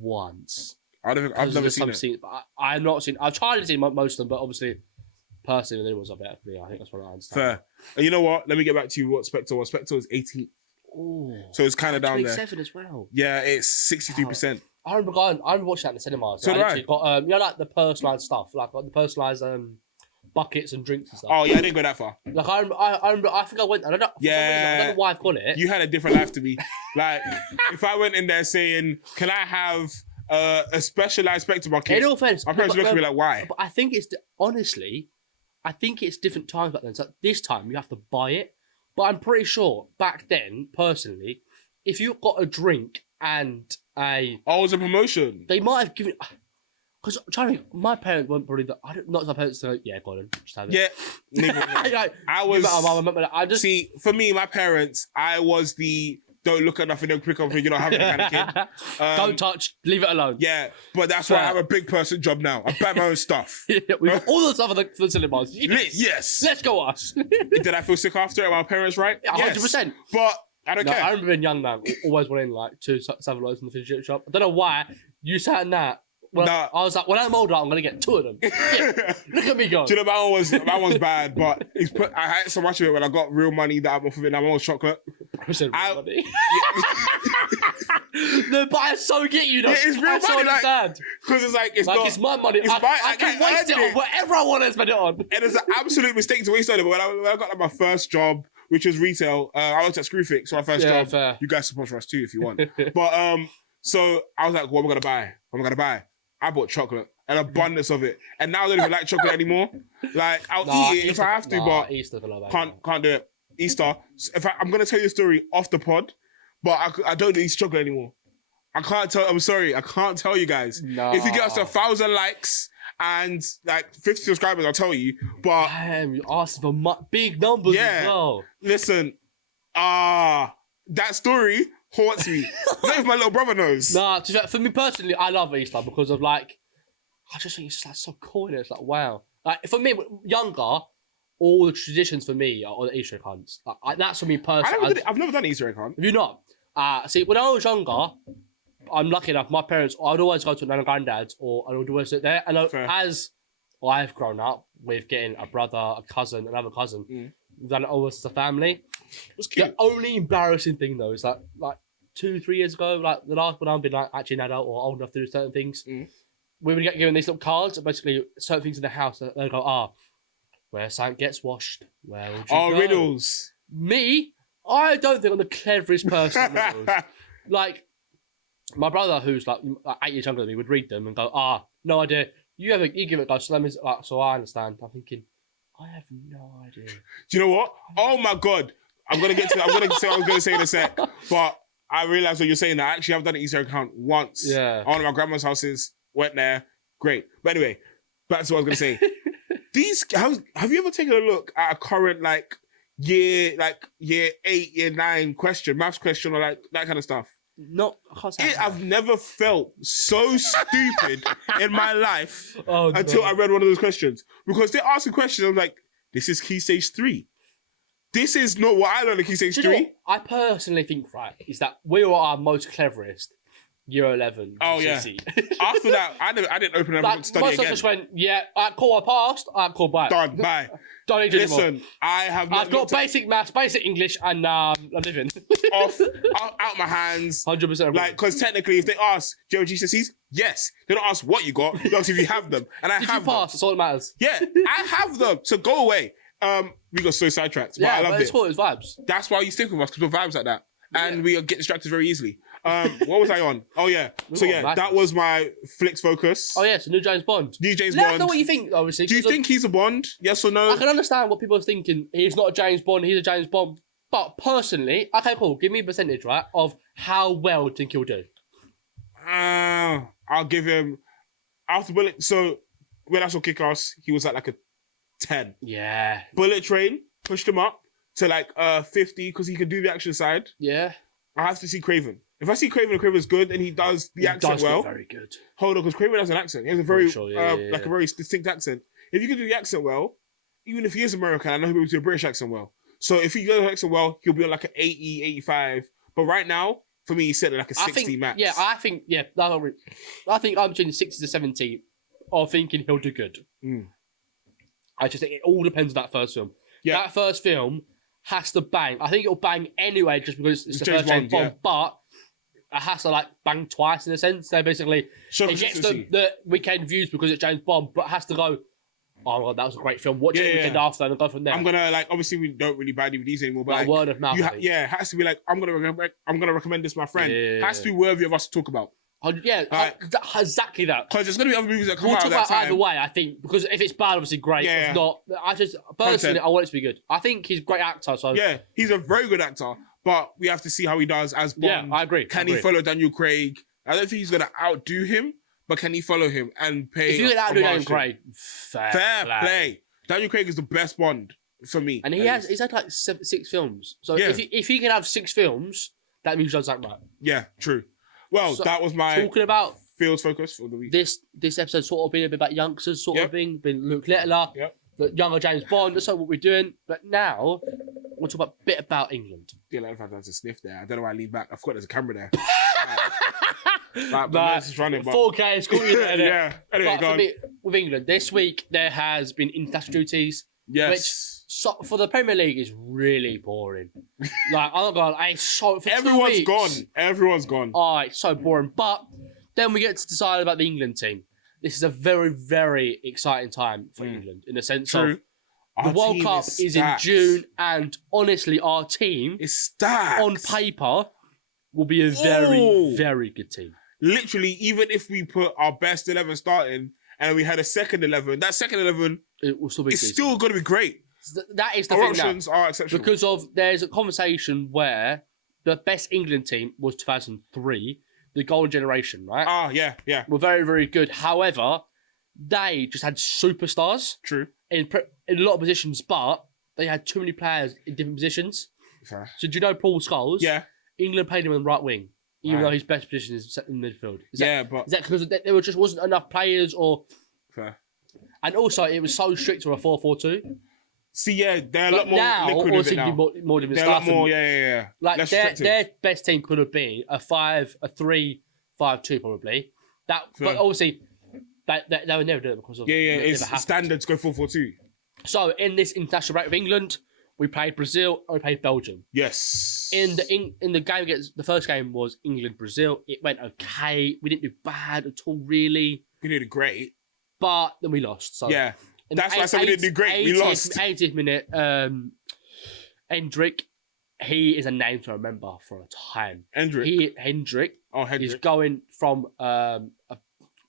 once. I've never seen it. But I've not seen. I've tried to see most of them, but obviously, personally, the new ones are better for me. I think that's what I understand. Fair. And you know what? Let me get back to you. What Spectre was? Spectre was 18th. Oh, so it's kind of down there. 27 as well. Yeah, it's 63%. I remember watching that in the cinema. So I got like the personalised stuff, like the personalised buckets and drinks and stuff. Oh yeah, I didn't go that far. Like I remember, I think I went. I don't know. I don't know why I've got it. You had a different life to me. Like if I went in there saying, "Can I have a specialised Spectre bucket?" In all fairness, my parents look at me like, "Why?" But I think it's honestly, I think it's different times back then. So this time you have to buy it. But I'm pretty sure back then, personally, if you got a drink and it was a promotion. They might have given. Because I'm trying to think, my parents weren't probably. Not my parents to go, yeah, go on, just have it. Yeah, I was. See, for me, my parents, I was the don't look at nothing, don't pick up, you're not having that kind of kid. Don't touch, leave it alone. Yeah, but that's why I have a big person job now. I buy my own stuff. We've got all the stuff for the cinemas. Yes. Let's go us. Did I feel sick after? Are my parents right? Yeah, 100%. But I don't care. I remember being young now, always wanting like 2 7-Elevens in the fish and chip shop. I don't know why you sat in that. Well, I was like, when I'm older, I'm gonna get 2 of them. Yeah. Look at me go. Do you know, my one's bad, but I had so much of it when I got real money that I'm off of it. And I'm on chocolate. I said real money. No, but I so get you though. Yeah, it's real I so money, understand. Because it's like, it's Like, not... it's my money. I can waste it on whatever I want to spend it on. And it's an absolute mistake to waste on it. But when I got like, my first job, which was retail, I worked at Screwfix, so my first job. Fair. You guys sponsor us too if you want. But so I was like, what am I gonna buy? What am I gonna buy? I bought chocolate, an abundance of it, and now I don't even like chocolate anymore. Like I'll eat it if I have to, but can't do it. Easter. I'm gonna tell you a story off the pod, but I don't eat chocolate anymore. I can't tell. I'm sorry, I can't tell you guys. No. If you get us to 1,000 likes and like 50 subscribers, I'll tell you. But damn, you asked for big numbers as well. Listen, that story haunts me. Not if my little brother knows. Nah, for me personally, I love Easter because of like, I just think it's just like so cool. And it's like wow. Like for me, younger, all the traditions for me are on the Easter egg hunts. Like, that's for me personally. I've never done Easter egg hunt. Have you not? See, when I was younger, I'm lucky enough. My parents, I'd always go to nan and granddad's, or I would always sit there. And as I've grown up with getting a brother, a cousin, another cousin, we've done it always as a family. It's cute. The only embarrassing thing though is like 2-3 years ago, like the last when I've been like actually an adult or old enough to do certain things, we would get given these little cards, basically certain things in the house that they go, where Saint gets washed, where would you go? Riddles. Me, I don't think I'm the cleverest person on riddles. Like, my brother, who's like 8 years younger than me, would read them and go, no idea. You give it a go. So I understand. I'm thinking, I have no idea. Do you know what? Oh my God. I'm going to say what I was going to say in a sec. But I realised what you're saying. I actually have done an Easter egg hunt once. Yeah. On one of my grandma's houses. Went there. Great. But anyway, back to what I was going to say. Have you ever taken a look at a current year 8, year 9 question, maths question, or like that kind of stuff? No, I've never felt so stupid in my life until I read one of those questions. Because they ask a question, I'm like, this is Key Stage 3. This is not what I learned at Key Stage 3. I personally think, is that we are our most cleverest year 11. Oh, yeah. After that, I didn't open it up and study again. Most just went, cool, I passed. Cool, bye. Done, bye. Don't need anymore. Listen, I've got basic maths, basic English, and I'm living. out my hands. 100%. Like, because technically, if they ask, do you have GCSEs? Yes. They don't ask what you got. They ask if you have them. And I Did have you pass? them. That's all that matters. Yeah, I have them. So go away. We got so sidetracked. Yeah, but I loved it's cool. It's vibes. That's why you stick with us, because we're vibes like that. And we get distracted very easily. What was I on? Oh, yeah. So, that was my Flicks focus. Oh, yeah. So, new James Bond. Bond. Let us know what you think, obviously. Do you think he's a Bond? Yes or no? I can understand what people are thinking. He's not a James Bond. He's a James Bond. But personally, okay, cool. Give me a percentage, right, of how well do you think he'll do? I'll give him... After Bullet... So, when I saw Kick-Ass, he was at like a 10. Yeah. Bullet Train pushed him up to like 50 because he could do the action side. Yeah. I have to see Craven. If I see Craven and Craven's good and he does the accent well... very good. Hold on, because Craven has an accent. He has a very, a very distinct accent. If you can do the accent well, even if he is American, I know he'll be able to do a British accent well. So if he does the accent well, he'll be on like an 80, 85. But right now, for me, he's sitting like a 60 max. Yeah, I think I'm between 60 to 70 of thinking he'll do good. I just think it all depends on that first film. Yeah. That first film has to bang. I think it'll bang anyway just because it's the first James Bond. But it has to like bang twice in a sense. So basically, it gets the weekend views because it's James Bond, but it has to go, oh my God, that was a great film. Watch it the weekend after and go from there. I'm gonna obviously we don't really buy DVDs anymore, but word of mouth. It has to be like I'm gonna recommend this to my friend. It has to be worthy of us to talk about. Exactly that. Because there's gonna be other movies that come out at that time. Either way, I think, because if it's bad, obviously great. If it's not, I just personally I want it to be good. I think he's a great actor. So yeah, he's a very good actor. But we have to see how he does as Bond. Yeah, I agree. Can he follow Daniel Craig? I don't think he's gonna outdo him, but can he follow him and pay? If you outdo Daniel Craig, fair play. Daniel Craig is the best Bond for me, and he's had like 6 films. So if he can have 6 films, that means he does that right. Yeah, true. Well, that was my talking about Fields focus for the week. This episode sort of been a bit about youngsters, sort of thing. Been Luke Littler, the younger James Bond. That's what we're doing. But now we'll talk a bit about England. Yeah, like if I had to sniff there. I don't know why I lean back. I forgot there's a camera there. Running, 4K is cool. Yeah. Anyway, but for me, with England, this week there has been international duties. Yes. Which So for the Premier League, it's really boring. Like I'm not going. It's so for Everyone's 2 weeks, gone. Everyone's gone. Oh, it's so boring. But then we get to decide about the England team. This is a very, very exciting time for England in the sense of the World Cup is in June, and honestly, our team is stacked on paper will be a very, very good team. Literally, even if we put our best 11 starting and we had a second 11, that second 11 it will still be it's still going to be great. That is the our thing options are exceptional. Because there's a conversation where the best England team was 2003, the golden generation, right? Ah, yeah. Were very, very good. However, they just had superstars. True. In a lot of positions, but they had too many players in different positions. Fair. So do you know Paul Scholes? Yeah. England played him on the right wing, even though his best position is in midfield. Is that because there just wasn't enough players, or? Fair. And also, it was so strict with a 4-4-2. See, yeah, they're a lot more now, liquid with it now. More different they're a lot more, yeah. Like their best team could have been a 3-5-2 probably. But obviously. They would never do it because of it's standards go 4-4-2. So in this international break with England, we played Brazil and we played Belgium. Yes. In the game against the first game was England Brazil. It went okay. We didn't do bad at all, really. We did great, but then we lost. So yeah, that's why I said we didn't do great. We lost. 80th minute. Hendrick, he is a name to remember for a time. Hendrick. Oh, Hendrick. He's going from a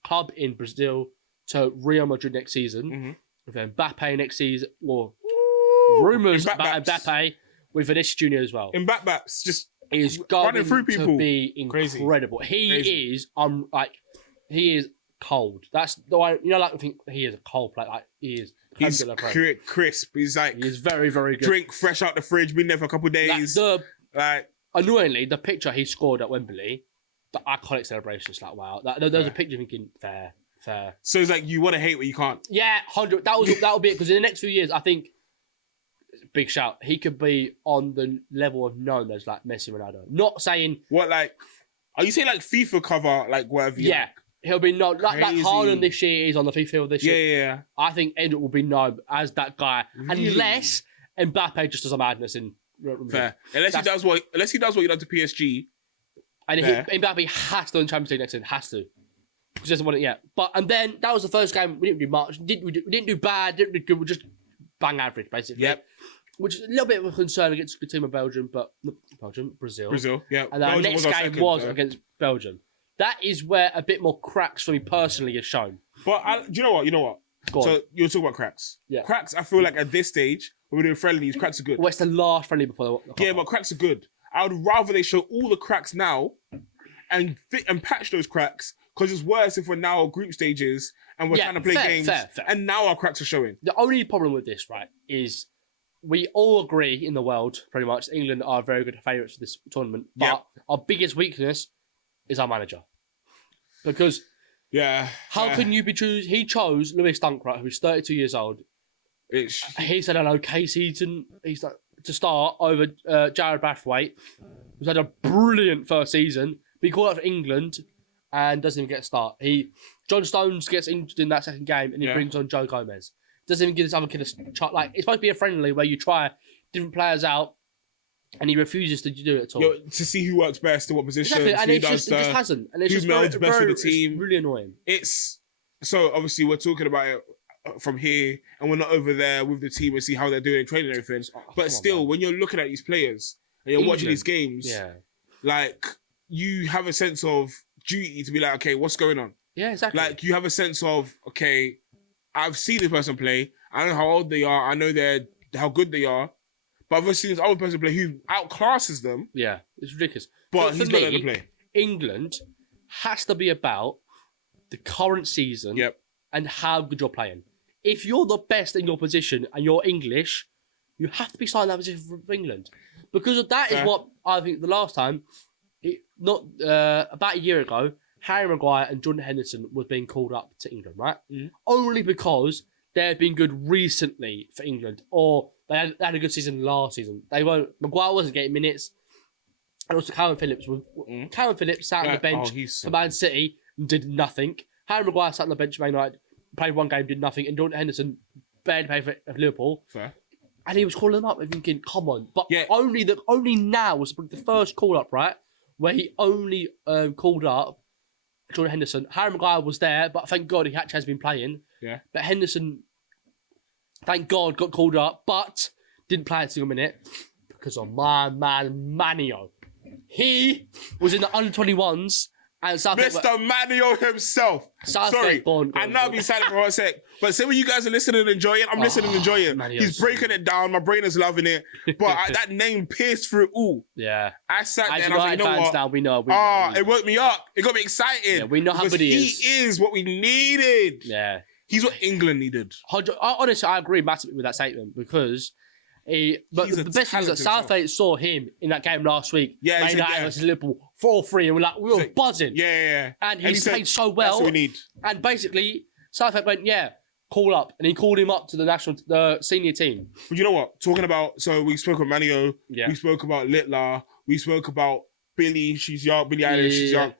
club in Brazil to Real Madrid next season. With Mbappe next season. Well, rumours about Mbappe with Vinicius Junior as well. Mbappe's just is going through people. To be incredible. He is cold. That's the one. You know, like I think he is a cold player. Like he is. He's crisp. He's like he is very, very good. Drink fresh out the fridge. Been there for a couple of days. Annoyingly, the picture he scored at Wembley, the iconic celebration. It's like wow. There's a picture thinking fair. So it's like you want to hate what you can't. Yeah, 100. That'll be it. Because in the next few years, I think big shout. He could be on the level of known as like Messi, Ronaldo. Not saying what like. Are you saying like FIFA cover like whatever? Yeah, like? He'll be known like Haaland this year is on the FIFA field this year. Yeah. I think Ed will be known as that guy unless Mbappe just does a madness in. Fair. Unless he does what he done to PSG. And Mbappe has to win Champions League next season. Has to. Because he doesn't want it yet. And then that was the first game. We didn't do much. We didn't do bad. Didn't do good. We just bang average basically. Yep. Which is a little bit of a concern against a good team of Brazil. Brazil, yeah. And our next game was against Belgium. That is where a bit more cracks for me personally is shown. But do you know what? So you're talking about cracks. Yeah. Cracks, I feel like at this stage, when we're doing friendlies, cracks are good. Well, it's the last friendly before the yeah, but cracks are good. I would rather they show all the cracks now and patch those cracks, because it's worse if we're now group stages and we're trying to play games and now our cracks are showing. The only problem with this, right, is we all agree in the world, pretty much, England are very good favourites for this tournament. But our biggest weakness is our manager. Because how can you choose? He chose Lewis Dunk, right, who's 32 years old. He's had an okay season. He's like, to start over Jared Brathwaite, who's had a brilliant first season. But he called out for England and doesn't even get a start. John Stones gets injured in that second game and he brings on Joe Gomez. Doesn't even give this other kid a shot. Like, it's supposed to be a friendly where you try different players out and he refuses to do it at all. To see who works best in what positions. Exactly. And it just hasn't. And it's who just melds best with the team. It's really annoying. So obviously we're talking about it from here and we're not over there with the team and see how they're doing in training and everything. But still, when you're looking at these players and you're watching these games, like, you have a sense of duty to be like, okay, what's going on? Yeah, exactly. Like, you have a sense of, okay, I've seen this person play. I know how old they are. I know how good they are. But I've also seen this other person play who outclasses them. Yeah, it's ridiculous. But he's not going to play. England has to be about the current season and how good you're playing. If you're the best in your position and you're English, you have to be starting that position for England. Because that is what I think the last time, about a year ago, Harry Maguire and Jordan Henderson was being called up to England, right? Only because they had been good recently for England, or they had a good season last season. Maguire wasn't getting minutes, and also Callum Phillips sat on the bench for Man City and did nothing. Harry Maguire sat on the bench for Man United, played one game, did nothing, and Jordan Henderson barely played for Liverpool. Fair. And he was calling them up and thinking, come on. But only now was the first call up, right? Where he only called up Jordan Henderson. Harry Maguire was there, but thank God he actually has been playing. Yeah. But Henderson, thank God, got called up, but didn't play a single minute because of my man Manio. He was in the under-21s and Mr. Manio himself. Sorry, I'm not being silent for 1 sec. But say when you guys are listening and enjoying, I'm listening and enjoying. He's breaking it down. My brain is loving it. But that name pierced through it all. Yeah. I sat there and I was like, you know what? Now, we know. It woke me up. It got me excited. Yeah, we know how good he is. He is what we needed. Yeah. He's what England needed. Honestly, I agree massively with that statement because but the best thing is that Southgate saw him in that game last week. Yeah, Man United versus Liverpool 4-3, and we were buzzing. Yeah. And he's played so well. That's what we need. And basically, Southgate went, call up, and he called him up to the senior team. But you know what? Talking about, so we spoke about Manio, we spoke about Littler, we spoke about Billy. She's young. Billie Eilish, she's young.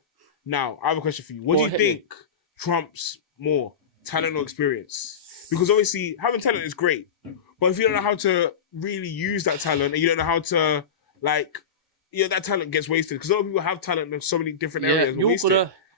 Now, I have a question for you. What do you think trumps more, talent or experience? Because obviously, having talent is great, but if you don't know how to really use that talent and you don't know how to, that talent gets wasted. Because a lot of people have talent in so many different areas.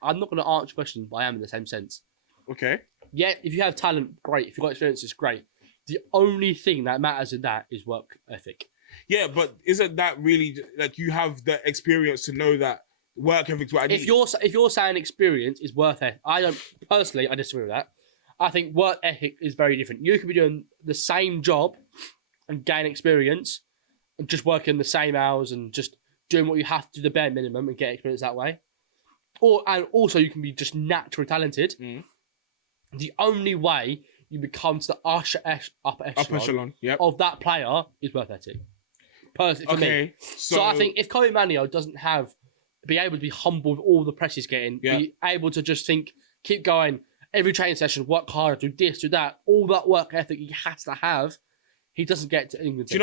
I'm not going to answer questions, but I am in the same sense. Okay. Yeah, if you have talent, great. If you've got experience, it's great. The only thing that matters in that is work ethic. Yeah, but isn't that really, you have the experience to know that work ethic's what I need? If you're saying experience is worth it, I disagree with that. I think work ethic is very different. You could be doing the same job and gain experience and just working the same hours and just doing what you have to do, the bare minimum, and get experience that way. And also you can be just naturally talented. Mm. The only way you become to the upper echelon of that player is work ethic. Personally, for me. So I think if Kobe Manio doesn't be able to be humble with all the press he's getting, be able to just think, keep going, every training session, work harder, do this, do that, all that work ethic he has to have, he doesn't get to England. Do you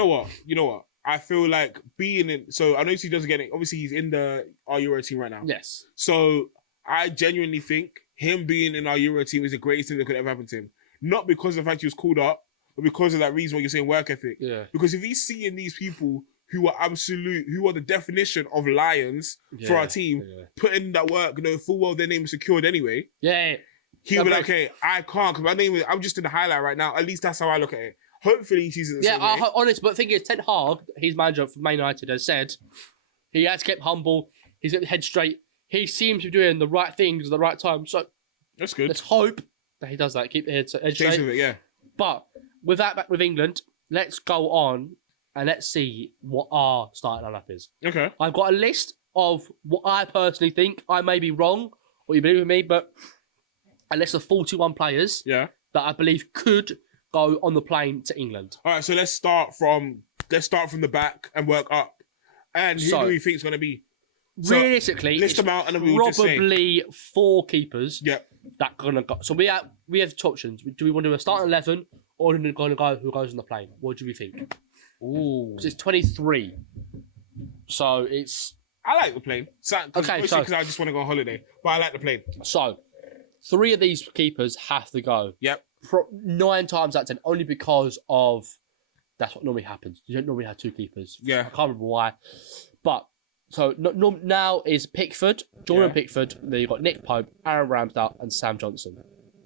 know what? I feel like being in... So I know he doesn't get it. Obviously, he's in the our Euro team right now. Yes. So I genuinely think him being in our Euro team is the greatest thing that could ever happen to him. Not because of the fact he was called up, but because of that reason what you're saying, work ethic. Yeah. Because if he's seeing these people who are the definition of lions for our team, putting that work, full well their name is secured anyway. Yeah. He'll be like, okay, I can't, because I'm just in the highlight right now. At least that's how I look at it. Hopefully he's in the same way. Honest, but the thing is, Ten Hag, his manager for Man United, has said he has kept humble, he's got the head straight, he seems to be doing the right things at the right time. So that's good. Let's hope that he does that, keep the head straight. With it, But with that back with England, let's go on and let's see what our starting lineup is. Okay. I've got a list of what I personally think. I may be wrong, or you believe with me, but a list of 41 players that I believe could go on the plane to England. All right, so let's start from the back and work up. And who do we think is going to be? So, realistically, list them out and then we'll just say. Probably 4 keepers. Yep. That gonna go. So we have two options. Do we want to do a starting 11 or do we want to go who goes on the plane? What do we think? Ooh, it's 23. So it's. I like the plane. Because I just want to go on holiday, but I like the plane. So 3 of these keepers have to go. Yep. 9 times out of 10, only because of that's what normally happens. You don't normally have 2 keepers. Yeah. I can't remember why, but. So now is Pickford, Jordan Pickford. Then you've got Nick Pope, Aaron Ramsdale, and Sam Johnson.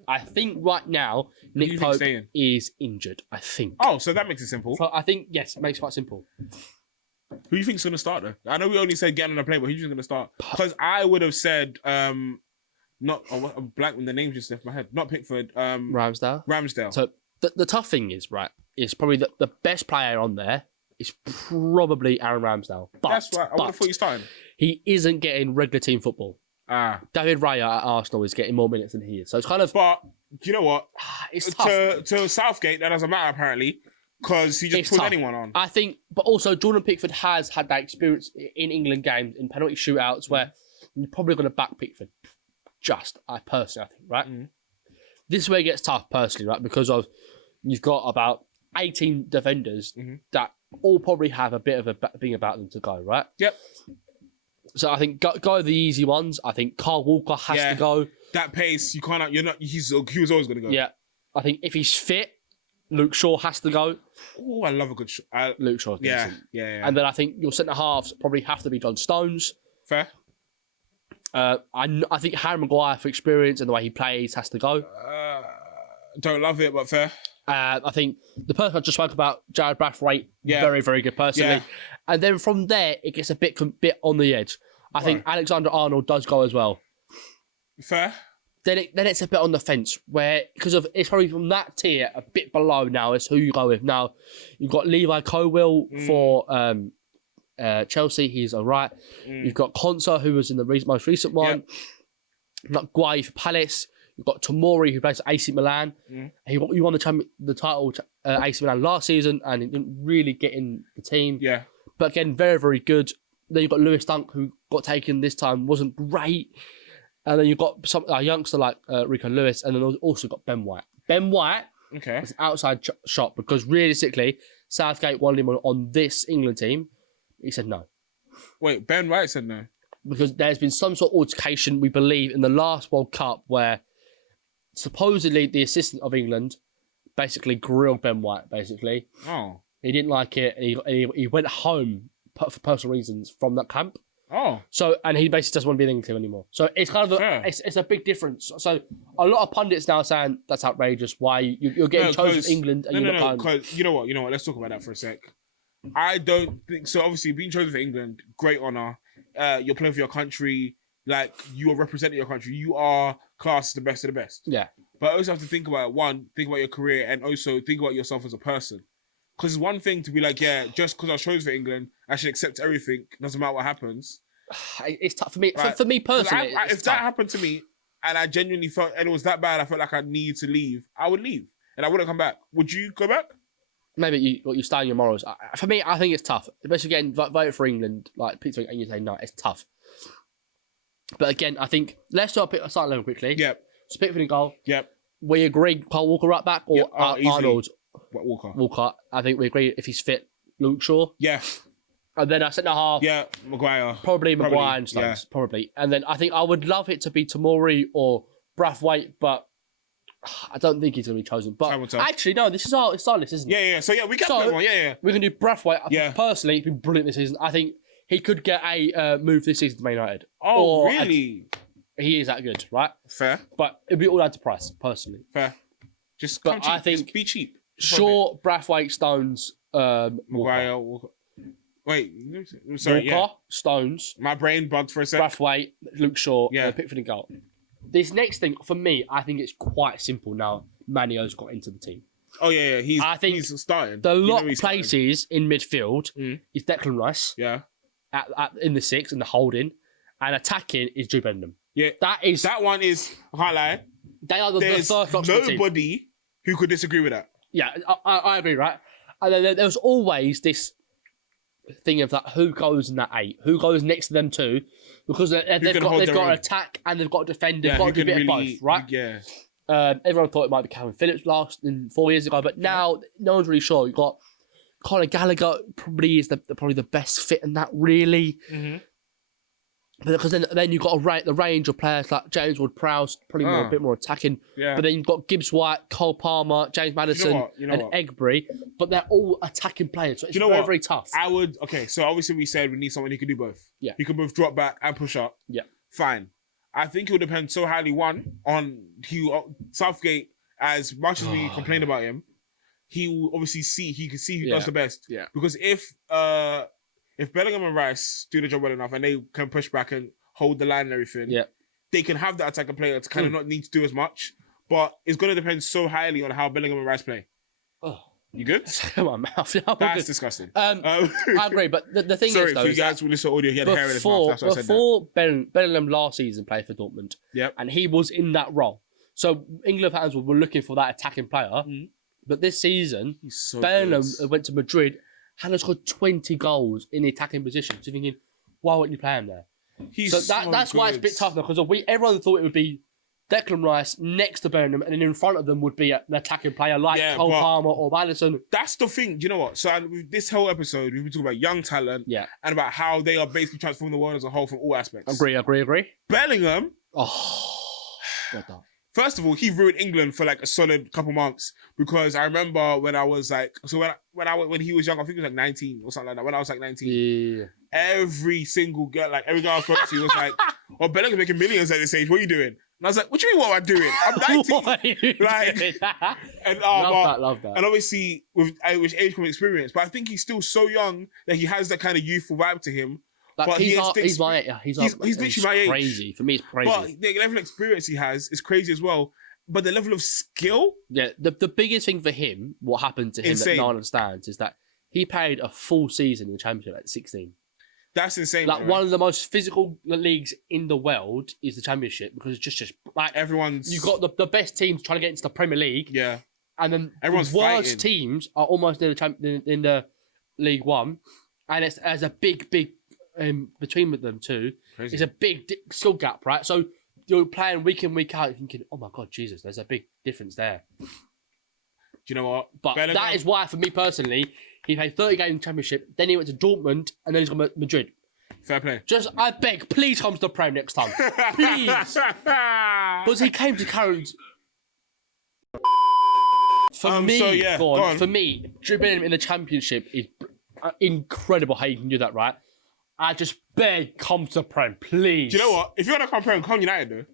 I think right now Nick Pope is injured. I think. Oh, so that makes it simple. So I think yes, it makes it quite simple. Who do you think's going to start though? I know we only said get on the plane, but who's going to start? Because I would have said I'm blank when the name just left my head. Not Pickford. Ramsdale. So the tough thing is is probably the best player on there. It's probably Aaron Ramsdale. But, that's right. I would have thought you started. He isn't getting regular team football. David Raya at Arsenal is getting more minutes than he is. So it's kind of... But, do you know what? It's tough. To Southgate, that doesn't matter, apparently, because he just puts anyone on. I think... But also, Jordan Pickford has had that experience in England games, in penalty shootouts, where you're probably going to back Pickford. I personally think, right? Mm. This is where it gets tough, personally, right? Because you've got about 18 defenders that all probably have a bit of a thing about them to go, right? Yep. So I think go the easy ones. I think Carl Walker has to go. That pace, you can't. You're not. He was always going to go. Yeah. I think if he's fit, Luke Shaw has to go. Oh, I love a good Luke Shaw. Yeah. And then I think your centre halves probably have to be John Stones. Fair. I think Harry Maguire, for experience and the way he plays, has to go. Don't love it, but fair. I think the person I just spoke about, Jared Brathwaite, very, very good personally. Yeah. And then from there, it gets a bit on the edge. I think Alexander Arnold does go as well. Fair. Then it's a bit on the fence where, because of it's probably from that tier a bit below now is who you go with. Now you've got Levi Colwill for Chelsea, he's all right. You've got Konsa, who was in the most recent one. You've got Guay for Palace. You've got Tomori, who plays at AC Milan. He won the title AC Milan last season, and he didn't really get in the team. Yeah, but again, very, very good. Then you've got Lewis Dunk, who got taken this time, wasn't great. And then you've got a youngster like Rico Lewis, and then also got Ben White. Ben White is an outside shot because realistically, Southgate wanted him on this England team. He said no. Wait, Ben White said no? Because there's been some sort of altercation, we believe, in the last World Cup where supposedly the assistant of England basically grilled Ben White, basically. Oh. He didn't like it, and he went home for personal reasons from that camp. Oh. So, and he basically doesn't want to be in the England team anymore. So it's kind of it's a big difference. So a lot of pundits now saying that's outrageous. Why you're getting chosen in England and you're not going. Because you know what? Let's talk about that for a sec. I don't think so. Obviously, being chosen for England, great honor. You're playing for your country. Like, you are representing your country. You are classed as the best of the best. Yeah. But I also have to think about think about your career, and also think about yourself as a person. Because it's one thing to be like, just because I was chosen for England, I should accept everything. Doesn't matter what happens. It's tough for me. Right? For me personally, if that happened to me, and I genuinely felt, and it was that bad, I felt like I needed to leave, I would leave, and I wouldn't come back. Would you go back? Maybe you stay on your morals. For me, I think it's tough. Especially again, vote for England, like Peter, and you say no, it's tough. But again, I think let's start level quickly. Yep. So Pickford in goal. Yep. We agree, Carl Walker right back or Arnold. Walker. Walker. I think we agree if he's fit. Luke Shaw. Yeah. And then I centre half. Yeah, Maguire. Probably Maguire and Stones. Yeah. Probably. And then I think I would love it to be Tomori or Brathwaite, but I don't think he's going to be chosen. But actually, no, this is our list, isn't it? Yeah. So we got that one. Yeah. We can do Brathwaite. Personally, he's been brilliant this season. I think he could get a move this season to Man United. Oh, really? He is that good, right? Fair. But it'd be all down to price, personally. Fair. Just be cheap. Shaw, Brathwaite, Stones, Maguire, Walker. Wait, sorry, Walker, Stones. My brain bugged for a second. Brathwaite, Luke Shaw, Pickford and goal. This next thing, for me, I think it's quite simple now. Manio's got into the team. Oh, yeah. He's starting. The lot of places in midfield is Declan Rice. Yeah. In the six, in the holding. And attacking is Jude Bellingham. Yeah. That one is, I can't lie. They are the first option. Nobody who could disagree with that. Yeah, I agree, right? And then there's always this thing of that who goes in that 8, who goes next to them 2, because they've got to attack and they've got to defend. They've got to do a bit of both, right? Yeah. Everyone thought it might be Calvin Phillips 4 years ago, but now no one's really sure. You've got Conor Gallagher probably is probably the best fit in that, really. Mm-hmm. But because then you've got the range of players like James Ward-Prowse, probably a bit more attacking. Yeah. But then you've got Gibbs White, Cole Palmer, James Maddison, and Egbury. But they're all attacking players, so it's very, very tough. So obviously we said we need someone who can do both. Yeah. He can both drop back and push up. Yeah. Fine. I think it would depend so highly, on Southgate, as much as we complain about him, he will obviously see who does the best. Yeah. Because if Bellingham and Rice do the job well enough and they can push back and hold the line and everything, they can have that attacking player to kind of not need to do as much. But it's going to depend so highly on how Bellingham and Rice play. Oh. You good? My mouth. That's disgusting. I agree, but the thing is, though, for you guys who listen to audio, he had hair in his mouth. That's what I said. Before Bellingham last season played for Dortmund, and he was in that role. So England fans were looking for that attacking player. But this season, Bellingham went to Madrid, had scored 20 goals in the attacking position. So you're thinking, why wouldn't you play him there? That's why it's a bit tough now, because everyone thought it would be Declan Rice next to Bellingham, and then in front of them would be an attacking player like Cole Palmer or Maddison. That's the thing. Do you know what? So with this whole episode, we've been talking about young talent and about how they are basically transforming the world as a whole from all aspects. Agree. Bellingham. Oh, God damn. First of all, he ruined England for like a solid couple months because I remember when I was like, so when he was young, I think he was like 19 or something like that. When I was like 19, Yeah. every single girl, like every girl I spoke to was like, "Oh, Bellingham's making millions at this age. What are you doing?" And I was like, "What do you mean? What am I doing? I'm 19." What are you doing? And love that. And obviously with age comes experience, but I think he's still so young that he has that kind of youthful vibe to him. Like, but he's my age. He's literally my age. Crazy. For me, it's crazy. But the level of experience he has is crazy as well. But the level of skill... Yeah, the biggest thing for him, what happened to him insane. that no one understands, is that he played a full season in the Championship at 16. That's insane. Like, one of the most physical leagues in the world is the Championship because it's just like... Everyone's... You've got the best teams trying to get into the Premier League. Yeah. And then everyone's the worst fighting. teams are almost in the League One. And there's a big between them two. Crazy. It's a big skill gap, right? So you're playing week in, week out, thinking, oh my God, Jesus, there's a big difference there. Do you know what? But that is why, for me personally, he played 30 games in the Championship, then he went to Dortmund, and then he's gone to Madrid. Fair play. Just, I beg, please come to the Prem next time. Please. Because he came to Carroll's. For me, go on. For me, dribbling in the Championship is incredible how you can do that, right? I just beg, come to the Prem, please. Do you know what? If you want to come Prem, come United, though.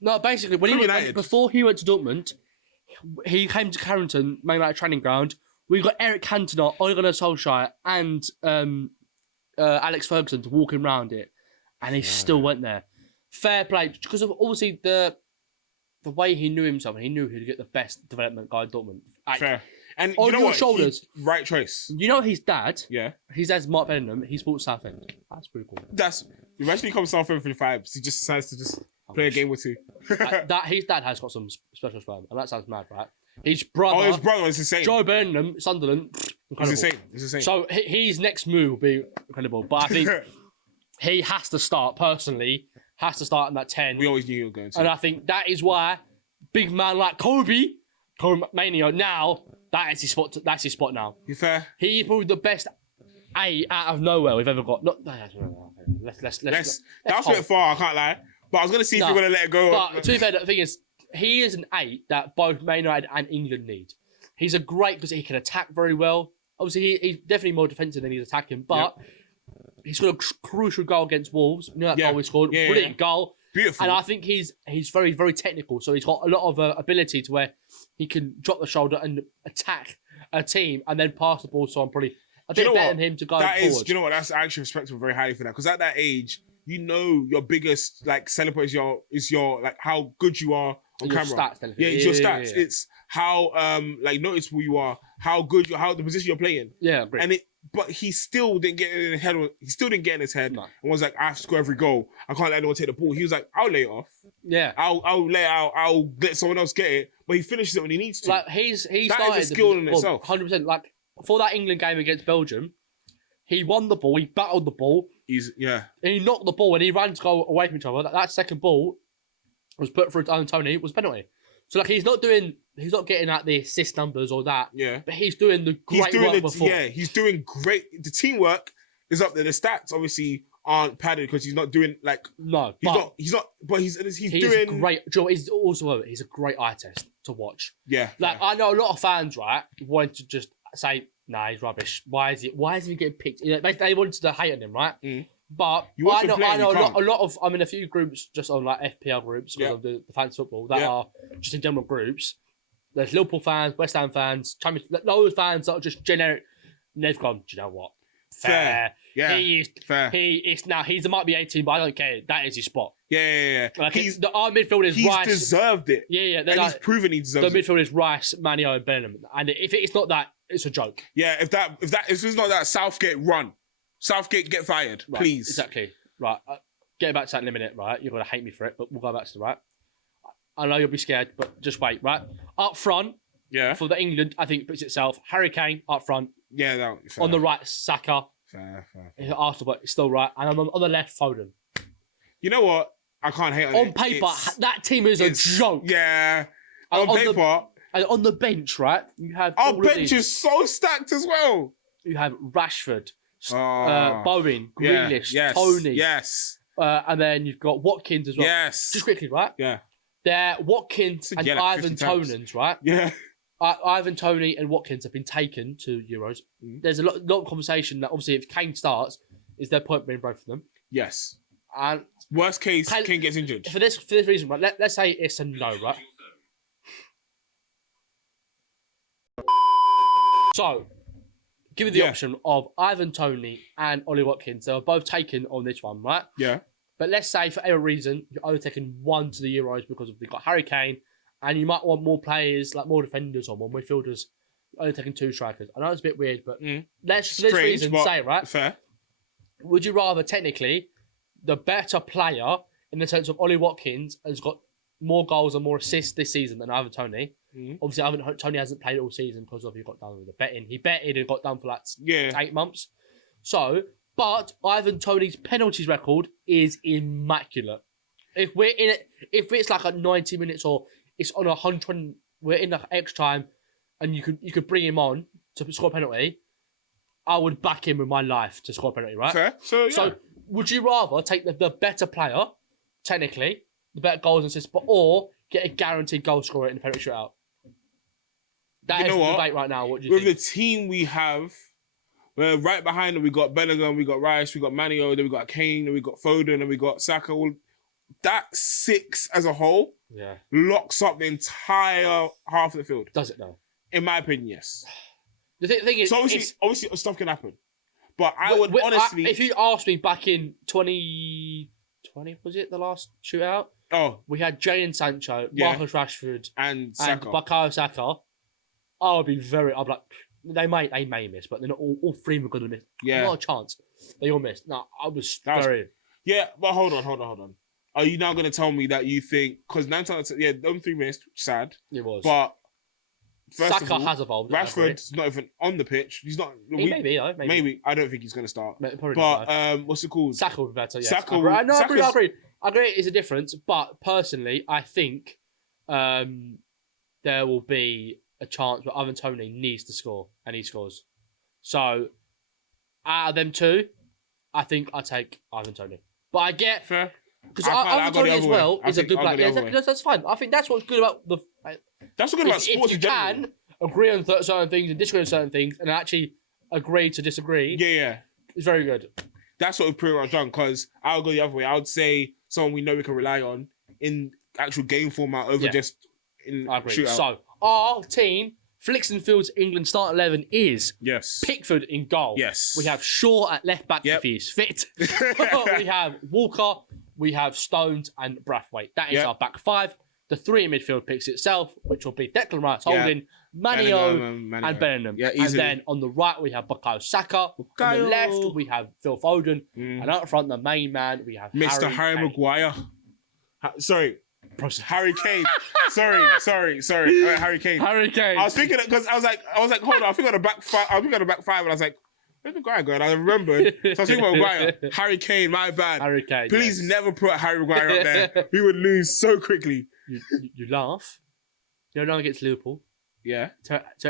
No, basically, before he went to Dortmund, he came to Carrington, Man United training ground. We got Eric Cantona, Ole Gunnar Solskjaer, and Alex Ferguson to walk him around it, and he still went there. Fair play, because of obviously the way he knew himself, and he knew he'd get the best development guy at Dortmund. Fair. And on you know your what? shoulders. Right choice. You know his dad? Yeah. His dad's Mark Bellingham. He sports Southend. That's pretty cool. Imagine he comes Southend for the vibes. He just decides to just play a game or two. His dad has got some special sperm, and that sounds mad, right? His brother. Oh, his brother is insane. Joe Bellingham, Sunderland. Incredible. It's insane. So his next move will be incredible. But I think he has to start, personally, in that 10. We always knew he was going to. And I think that is why big man like Kobe Mania now, that's his spot now. You fair? He's probably the best 8 out of nowhere we've ever got. That's a bit far, I can't lie. But I was going to see if we're going to let it go. But to be fair, the thing is, he is an 8 that both Man United and England need. He's a great, because he can attack very well. Obviously, he's definitely more defensive than he's attacking, but he's got a crucial goal against Wolves. You know that goal he scored? Brilliant goal. Beautiful. And I think he's very, very technical, so he's got a lot of ability to where he can drop the shoulder and attack a team and then pass the ball, so I'm probably a bit better than him to go forward. Do you know what? That's actually respect him very highly for that, because at that age, you know your biggest selling point is your like how good you are on camera. Stats, it's your stats. Yeah. It's how noticeable you are, how the position you're playing. Yeah, great. But he still didn't get in his head. He still didn't get in his head and was like, I have to score every goal. I can't let anyone take the ball. He was like, I'll lay it off. Yeah. I'll lay it out. I'll let someone else get it. But he finishes it when he needs to. Like he that started is a skill in itself. 100%. Like for that England game against Belgium, he won the ball. He battled the ball. And he knocked the ball and he ran to go away from each other. That second ball was put through Tony. Was penalty. So like he's not getting at the assist numbers or that. Yeah. But he's doing the great work before. Yeah, he's doing great. The teamwork is up there. The stats obviously aren't padded because he's not doing like. No, he's not. But he's doing great. Joe is also he's a great eye test to watch. Yeah. Like I know a lot of fans, right, wanted to just say, nah, he's rubbish. Why is he getting picked? You know, they wanted to hate on him, right? Mm. But I know a lot of I'm in a few groups just on like FPL groups because of the fantasy football that are just in general groups. There's Liverpool fans, West Ham fans, those fans that are just generic. And they've gone, do you know what? Fair. Yeah. Fair. He might be 18, but I don't care. That is his spot. Yeah. Like our midfield is Rice. He's deserved it. Yeah. And he's proven he deserves it. The midfield is Rice, Manio, and Bellingham. And if it's not that, it's a joke. Yeah. If it's not that, Southgate run. Southgate get fired, right, please. Exactly. Right. Get back to that in a minute, right? You're going to hate me for it, but we'll go back to the right. I know you'll be scared, but just wait, right? Up front, for the England, I think it puts itself. Harry Kane up front. Yeah, that fair. On the right, Saka. Fair. Arsenal, but it's still right. And on the left, Foden. You know what? I can't hate on it. On paper, that team is a joke. Yeah. On paper. And on the bench, right? You have our bench is so stacked as well. You have Rashford, Bowen, Grealish, Tony. Yes. And then you've got Watkins as well. Yes. Just quickly, right? Yeah. They're Watkins and Ivan Tonans, right? Yeah. Ivan Toney and Watkins have been taken to Euros. There's a lot of conversation that obviously if Kane starts, is there point being both of them? Yes. And worst case, Kane gets injured. For this reason, right? Let's say it's a no, right? So, give you the option of Ivan Toney and Ollie Watkins. They were both taken on this one, right? Yeah. But let's say for every reason you're only taking one to the Euros because you've got Harry Kane, and you might want more players, like more defenders or more midfielders. Only taking 2 strikers. I know it's a bit weird, but let's for this reason say, right? Fair. Would you rather technically the better player in the sense of Ollie Watkins has got more goals and more assists this season than Ivan Toney? Obviously, Ivan Toney hasn't played all season because of he got done with the betting. He betted and got done for like 8 months. So, but Ivan Toney's penalties record is immaculate. If we're in it, if it's like at 90 minutes or it's on 100, we're in like extra time, and you could bring him on to score a penalty, I would back him with my life to score a penalty, right? Fair. So would you rather take the better player, technically, the better goals and assists, or get a guaranteed goal scorer in the penalty shootout? That is the debate right now. What do you think? With the team we have, we're right behind them. We got Bellingham, we got Rice, we got Manio, then we got Kane, then we got Foden, and we got Saka. That 6 as a whole locks up the entire half of the field. Does it though? In my opinion, yes. The thing is, so obviously stuff can happen. But I would honestly... if you asked me back in 2020, was it the last shootout? Oh. We had Jadon Sancho, Marcus Rashford, and Saka. Bukayo Saka. I'd be like, they may miss, but they're not all 3 were going to miss. Yeah. Not a chance. They all missed. No, I was very... Yeah, but hold on. Are you now going to tell me that you think... Because 9 times... Yeah, them 3 missed. Sad. It was. But... Saka has evolved. Rashford's not even on the pitch. He's not... Maybe. I don't think he's going to start. But what's it called? Saka would be better, yes. Saka I agree. I agree it's a difference. But personally, I think there will be a chance where Ivan Toney needs to score, and he scores. So, out of them 2, I think I take Ivan Toney. But I get... Fair. Because Ivan Toney as well is a good player. Yeah, that's fine. I think that's what's good about the... That's what's good about sports in general. If you can agree on certain things and disagree on certain things and actually agree to disagree... Yeah. It's very good. That's what we've pretty much done, because I'll go the other way. I would say someone we know we can rely on in actual game format over just in shootout. So, our team... FlicksnFields England start 11 is Pickford in goal. Yes. We have Shaw at left back if he's fit. We have Walker, we have Stones and Brathwaite. That is our back 5. The 3 in midfield picks itself, which will be Declan Rice holding, Manio and Bellingham. Yeah, and then on the right we have Bukayo Saka. On the left we have Phil Foden. And out front the main man we have Mr. Harry Maguire. Sorry. Harry Kane. Sorry. Harry Kane. I was thinking because I was like, hold on. I think on the back 5. And I was like, where's Maguire going? I remembered. So I was thinking about Maguire. Harry Kane. My bad. Harry Kane. Please never put Harry Maguire up there. We would lose so quickly. You laugh. You know, against Liverpool. Yeah.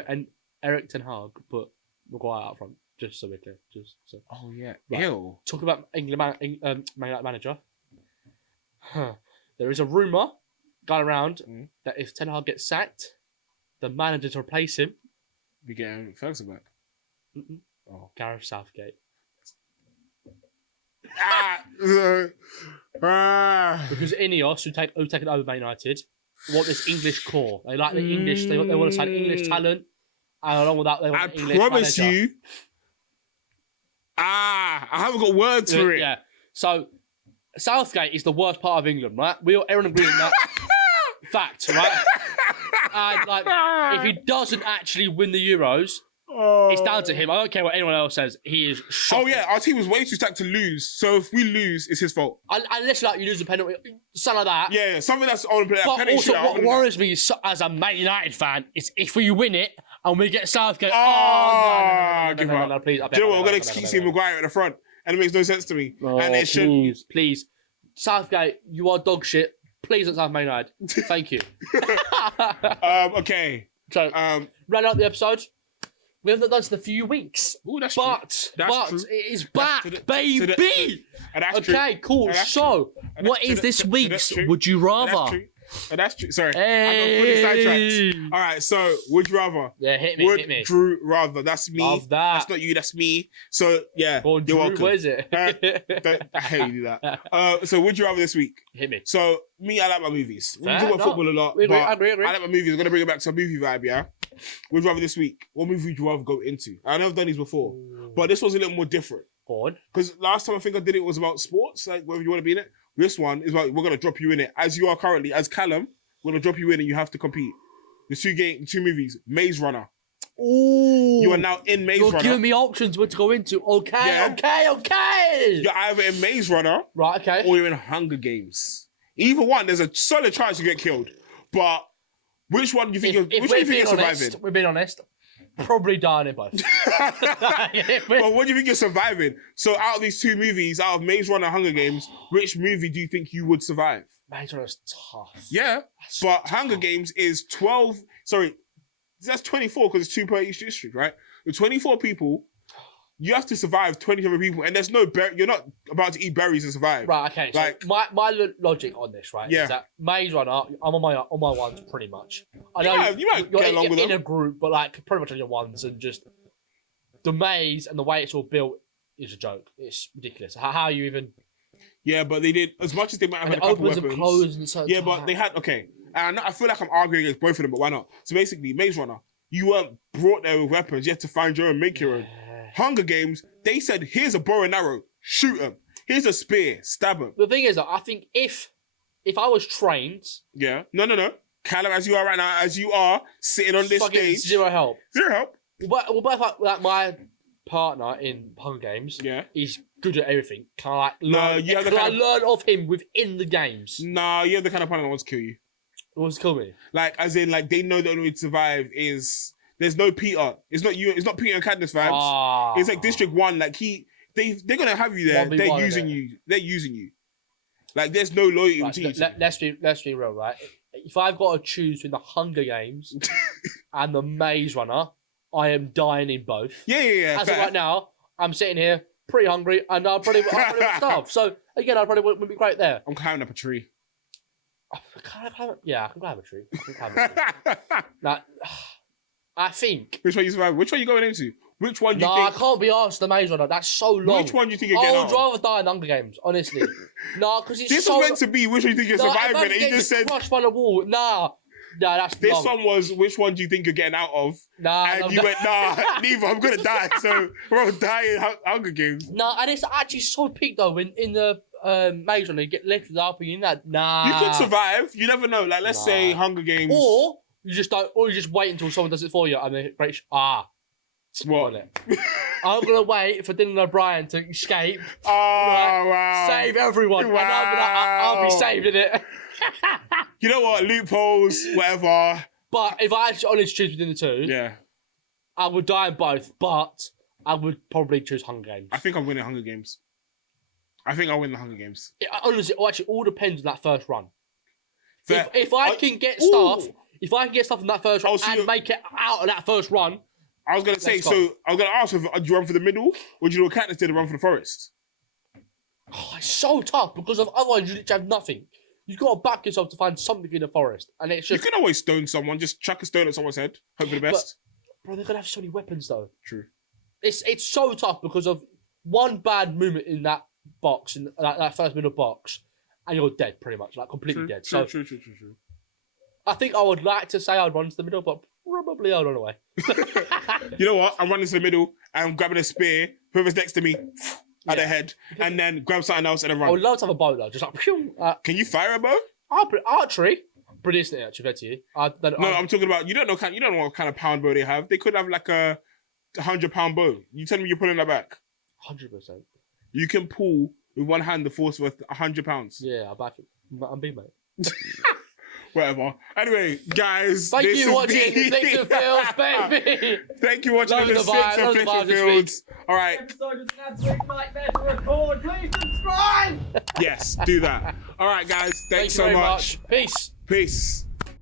And Eric Ten Hag put Maguire up front. Just so we're clear. Oh yeah. Right. Ew. Talk about England Man United manager. There is a rumour going around that if Ten Hag gets sacked, the manager to replace him... We get Ferguson back. Oh, Gareth Southgate. Because Ineos, who've taken over Man United, want this English core. They like the English. They want to sign English talent. And along with that, they want an English manager. I promise you... I haven't got words for it. Yeah. So... Southgate is the worst part of England, right? Everyone agrees on that fact, right? And like, if he doesn't actually win the Euros, it's down to him. I don't care what anyone else says. He is shocking. Oh yeah, our team was way too stacked to lose. So if we lose, it's his fault. Unless like you lose a penalty, something like that. Yeah, something that's on the But also, what worries me as a Man United fan is if we win it and we get Southgate. No, please. Do you know what? We're gonna keep seeing Maguire at the front. And it makes no sense to me. And it should. Please. Southgate, you are dog shit. Please don't sign Man United. Thank you. Okay. So, round out the episode. We haven't done this in a few weeks. Ooh, that's true. That's true. It is back, baby. Okay, cool. So, what is this week's Would You Rather? Oh, that's true. Sorry. Hey. I got fully sidetracked. All right, so would you rather? Yeah, hit me. Would Drew rather? That's me. Love that. That's not you, that's me. So, yeah, Go on, you're Drew, welcome. what is it? I hate you do that. So, would you rather this week? Hit me. So, me, I like my movies. We Fair, talk about football a lot, but I agree. I like my movies. I'm going to bring it back to a movie vibe, yeah? Would you rather this week? What movie would you rather go into? I've never done these before, but this was a little more different. Go on. Because last time I think I did it was about sports, like whether you want to be in it. This one is like, we're going to drop you in it. As you are currently, as Callum, we're going to drop you in and you have to compete. The two movies, Maze Runner. Ooh. You are now in Maze Runner. You're giving me options what to go into. Okay. You're either in Maze Runner, right, okay, or you're in Hunger Games. Either one, there's a solid chance you get killed. But which one do you think you're surviving? We're being honest. Probably dying in both. But what do you think you're surviving? So out of these two movies, out of Maze Runner and Hunger Games, which movie do you think you would survive? Maze Runner's tough. Yeah, but Hunger Games is 12. Sorry, that's 24 because it's 2 per each district, right? The 24 people, you have to survive 27 people, and there's no you're not about to eat berries and survive. Right. Okay. So like my logic on this, right? Yeah. Is that Maze Runner, I'm on my ones pretty much. I know you might you're get along with in them a group, but like pretty much on your ones, and just the maze and the way it's all built is a joke. It's ridiculous. How you even? Yeah, but they did as much as they might have had a it couple opens weapons. and closes and so. Yeah, but they had okay. And I feel like I'm arguing against both of them, but why not? So basically, Maze Runner, you weren't brought there with weapons. You had to find your own, make your own. Hunger Games, they said, here's a bow and arrow, shoot them. Here's a spear, stab them. The thing is, I think if I was trained... Yeah. No. Callum, as you are right now, as you are sitting on this stage... Zero help. Zero help. Well, both like my partner in Hunger Games is good at everything. Can I learn of him within the games? No, you have the kind of partner that wants to kill you. Wants to kill me? Like, as in, like, they know the only way to survive is... There's no Peter. It's not you. It's not Peter and Candace vibes. It's like District 1. Like they're gonna have you there. They're using you. They're using you. Like there's no loyalty between you. Let's be real, right? If I've got to choose between the Hunger Games and the Maze Runner, I am dying in both. Yeah. As of right now, I'm sitting here pretty hungry, and I'll probably starve. So again, I probably wouldn't be great there. I'm climbing up a tree. I can climb a tree. Like, I think. Which one you survive? Which one you going into? Which one do you think? I can't be asked the Maze Runner. That's so long. Which one do you think you're getting out? I would rather die in Hunger Games, honestly. Because it's this was meant to be which one you think you're surviving, and you just said crushed by the wall. Nah, that's this long. one was which one do you think you're getting out of? And you went neither. I'm gonna die. So we're all dying in Hunger Games. And it's actually so peak though. In the Maze Runner, you get lifted up and you're in that. You could survive. You never know. Like let's say Hunger Games, or you just don't, or you just wait until someone does it for you and then what? I'm gonna wait for Dylan O'Brien to escape. Wow! Save everyone, and I'll be saved in it. You know what? Loopholes, whatever. But if I actually honestly choose between the two, I would die in both. But I would probably choose Hunger Games. I think I'm winning Hunger Games. I think I'll win the Hunger Games. It honestly, actually, all depends on that first run. Fair. If I can get stuff. If I can get stuff in that first run and make it out of that first run, I was going to say, so I was going to ask, do you run for the middle or do you do what Katniss did and run for the forest? Oh, it's so tough because otherwise you literally have nothing. You've got to back yourself to find something in the forest. And it's just... You can always stone someone, just chuck a stone at someone's head, hope for the best. But, bro, they're going to have so many weapons though. True. It's so tough because of one bad movement in that box, in that first middle box, and you're dead pretty much, like completely dead. True. I think I would like to say I'd run to the middle, but probably I'll run away. You know what? I'm running to the middle and I'm grabbing a spear. Whoever's next to me, at the head, and then grab something else and then run. I would love to have a bow though, just like. Can you fire a bow? Archery. Pretty decent actually, fair to you. I'm talking about you don't know what kind of pound bow they have. They could have like a 100-pound bow. You tell me you're pulling that back. 100%. You can pull with one hand the force worth 100 pounds. Yeah, I'll back it. I'm big, mate. Whatever. Anyway, guys. Thank you for watching FlicksnFields, baby. Thank you for watching the FlicksnFields. All right. This episode was an absolute nightmare to record. Please subscribe. Yes, do that. All right, guys. Thanks so much. Peace. Peace.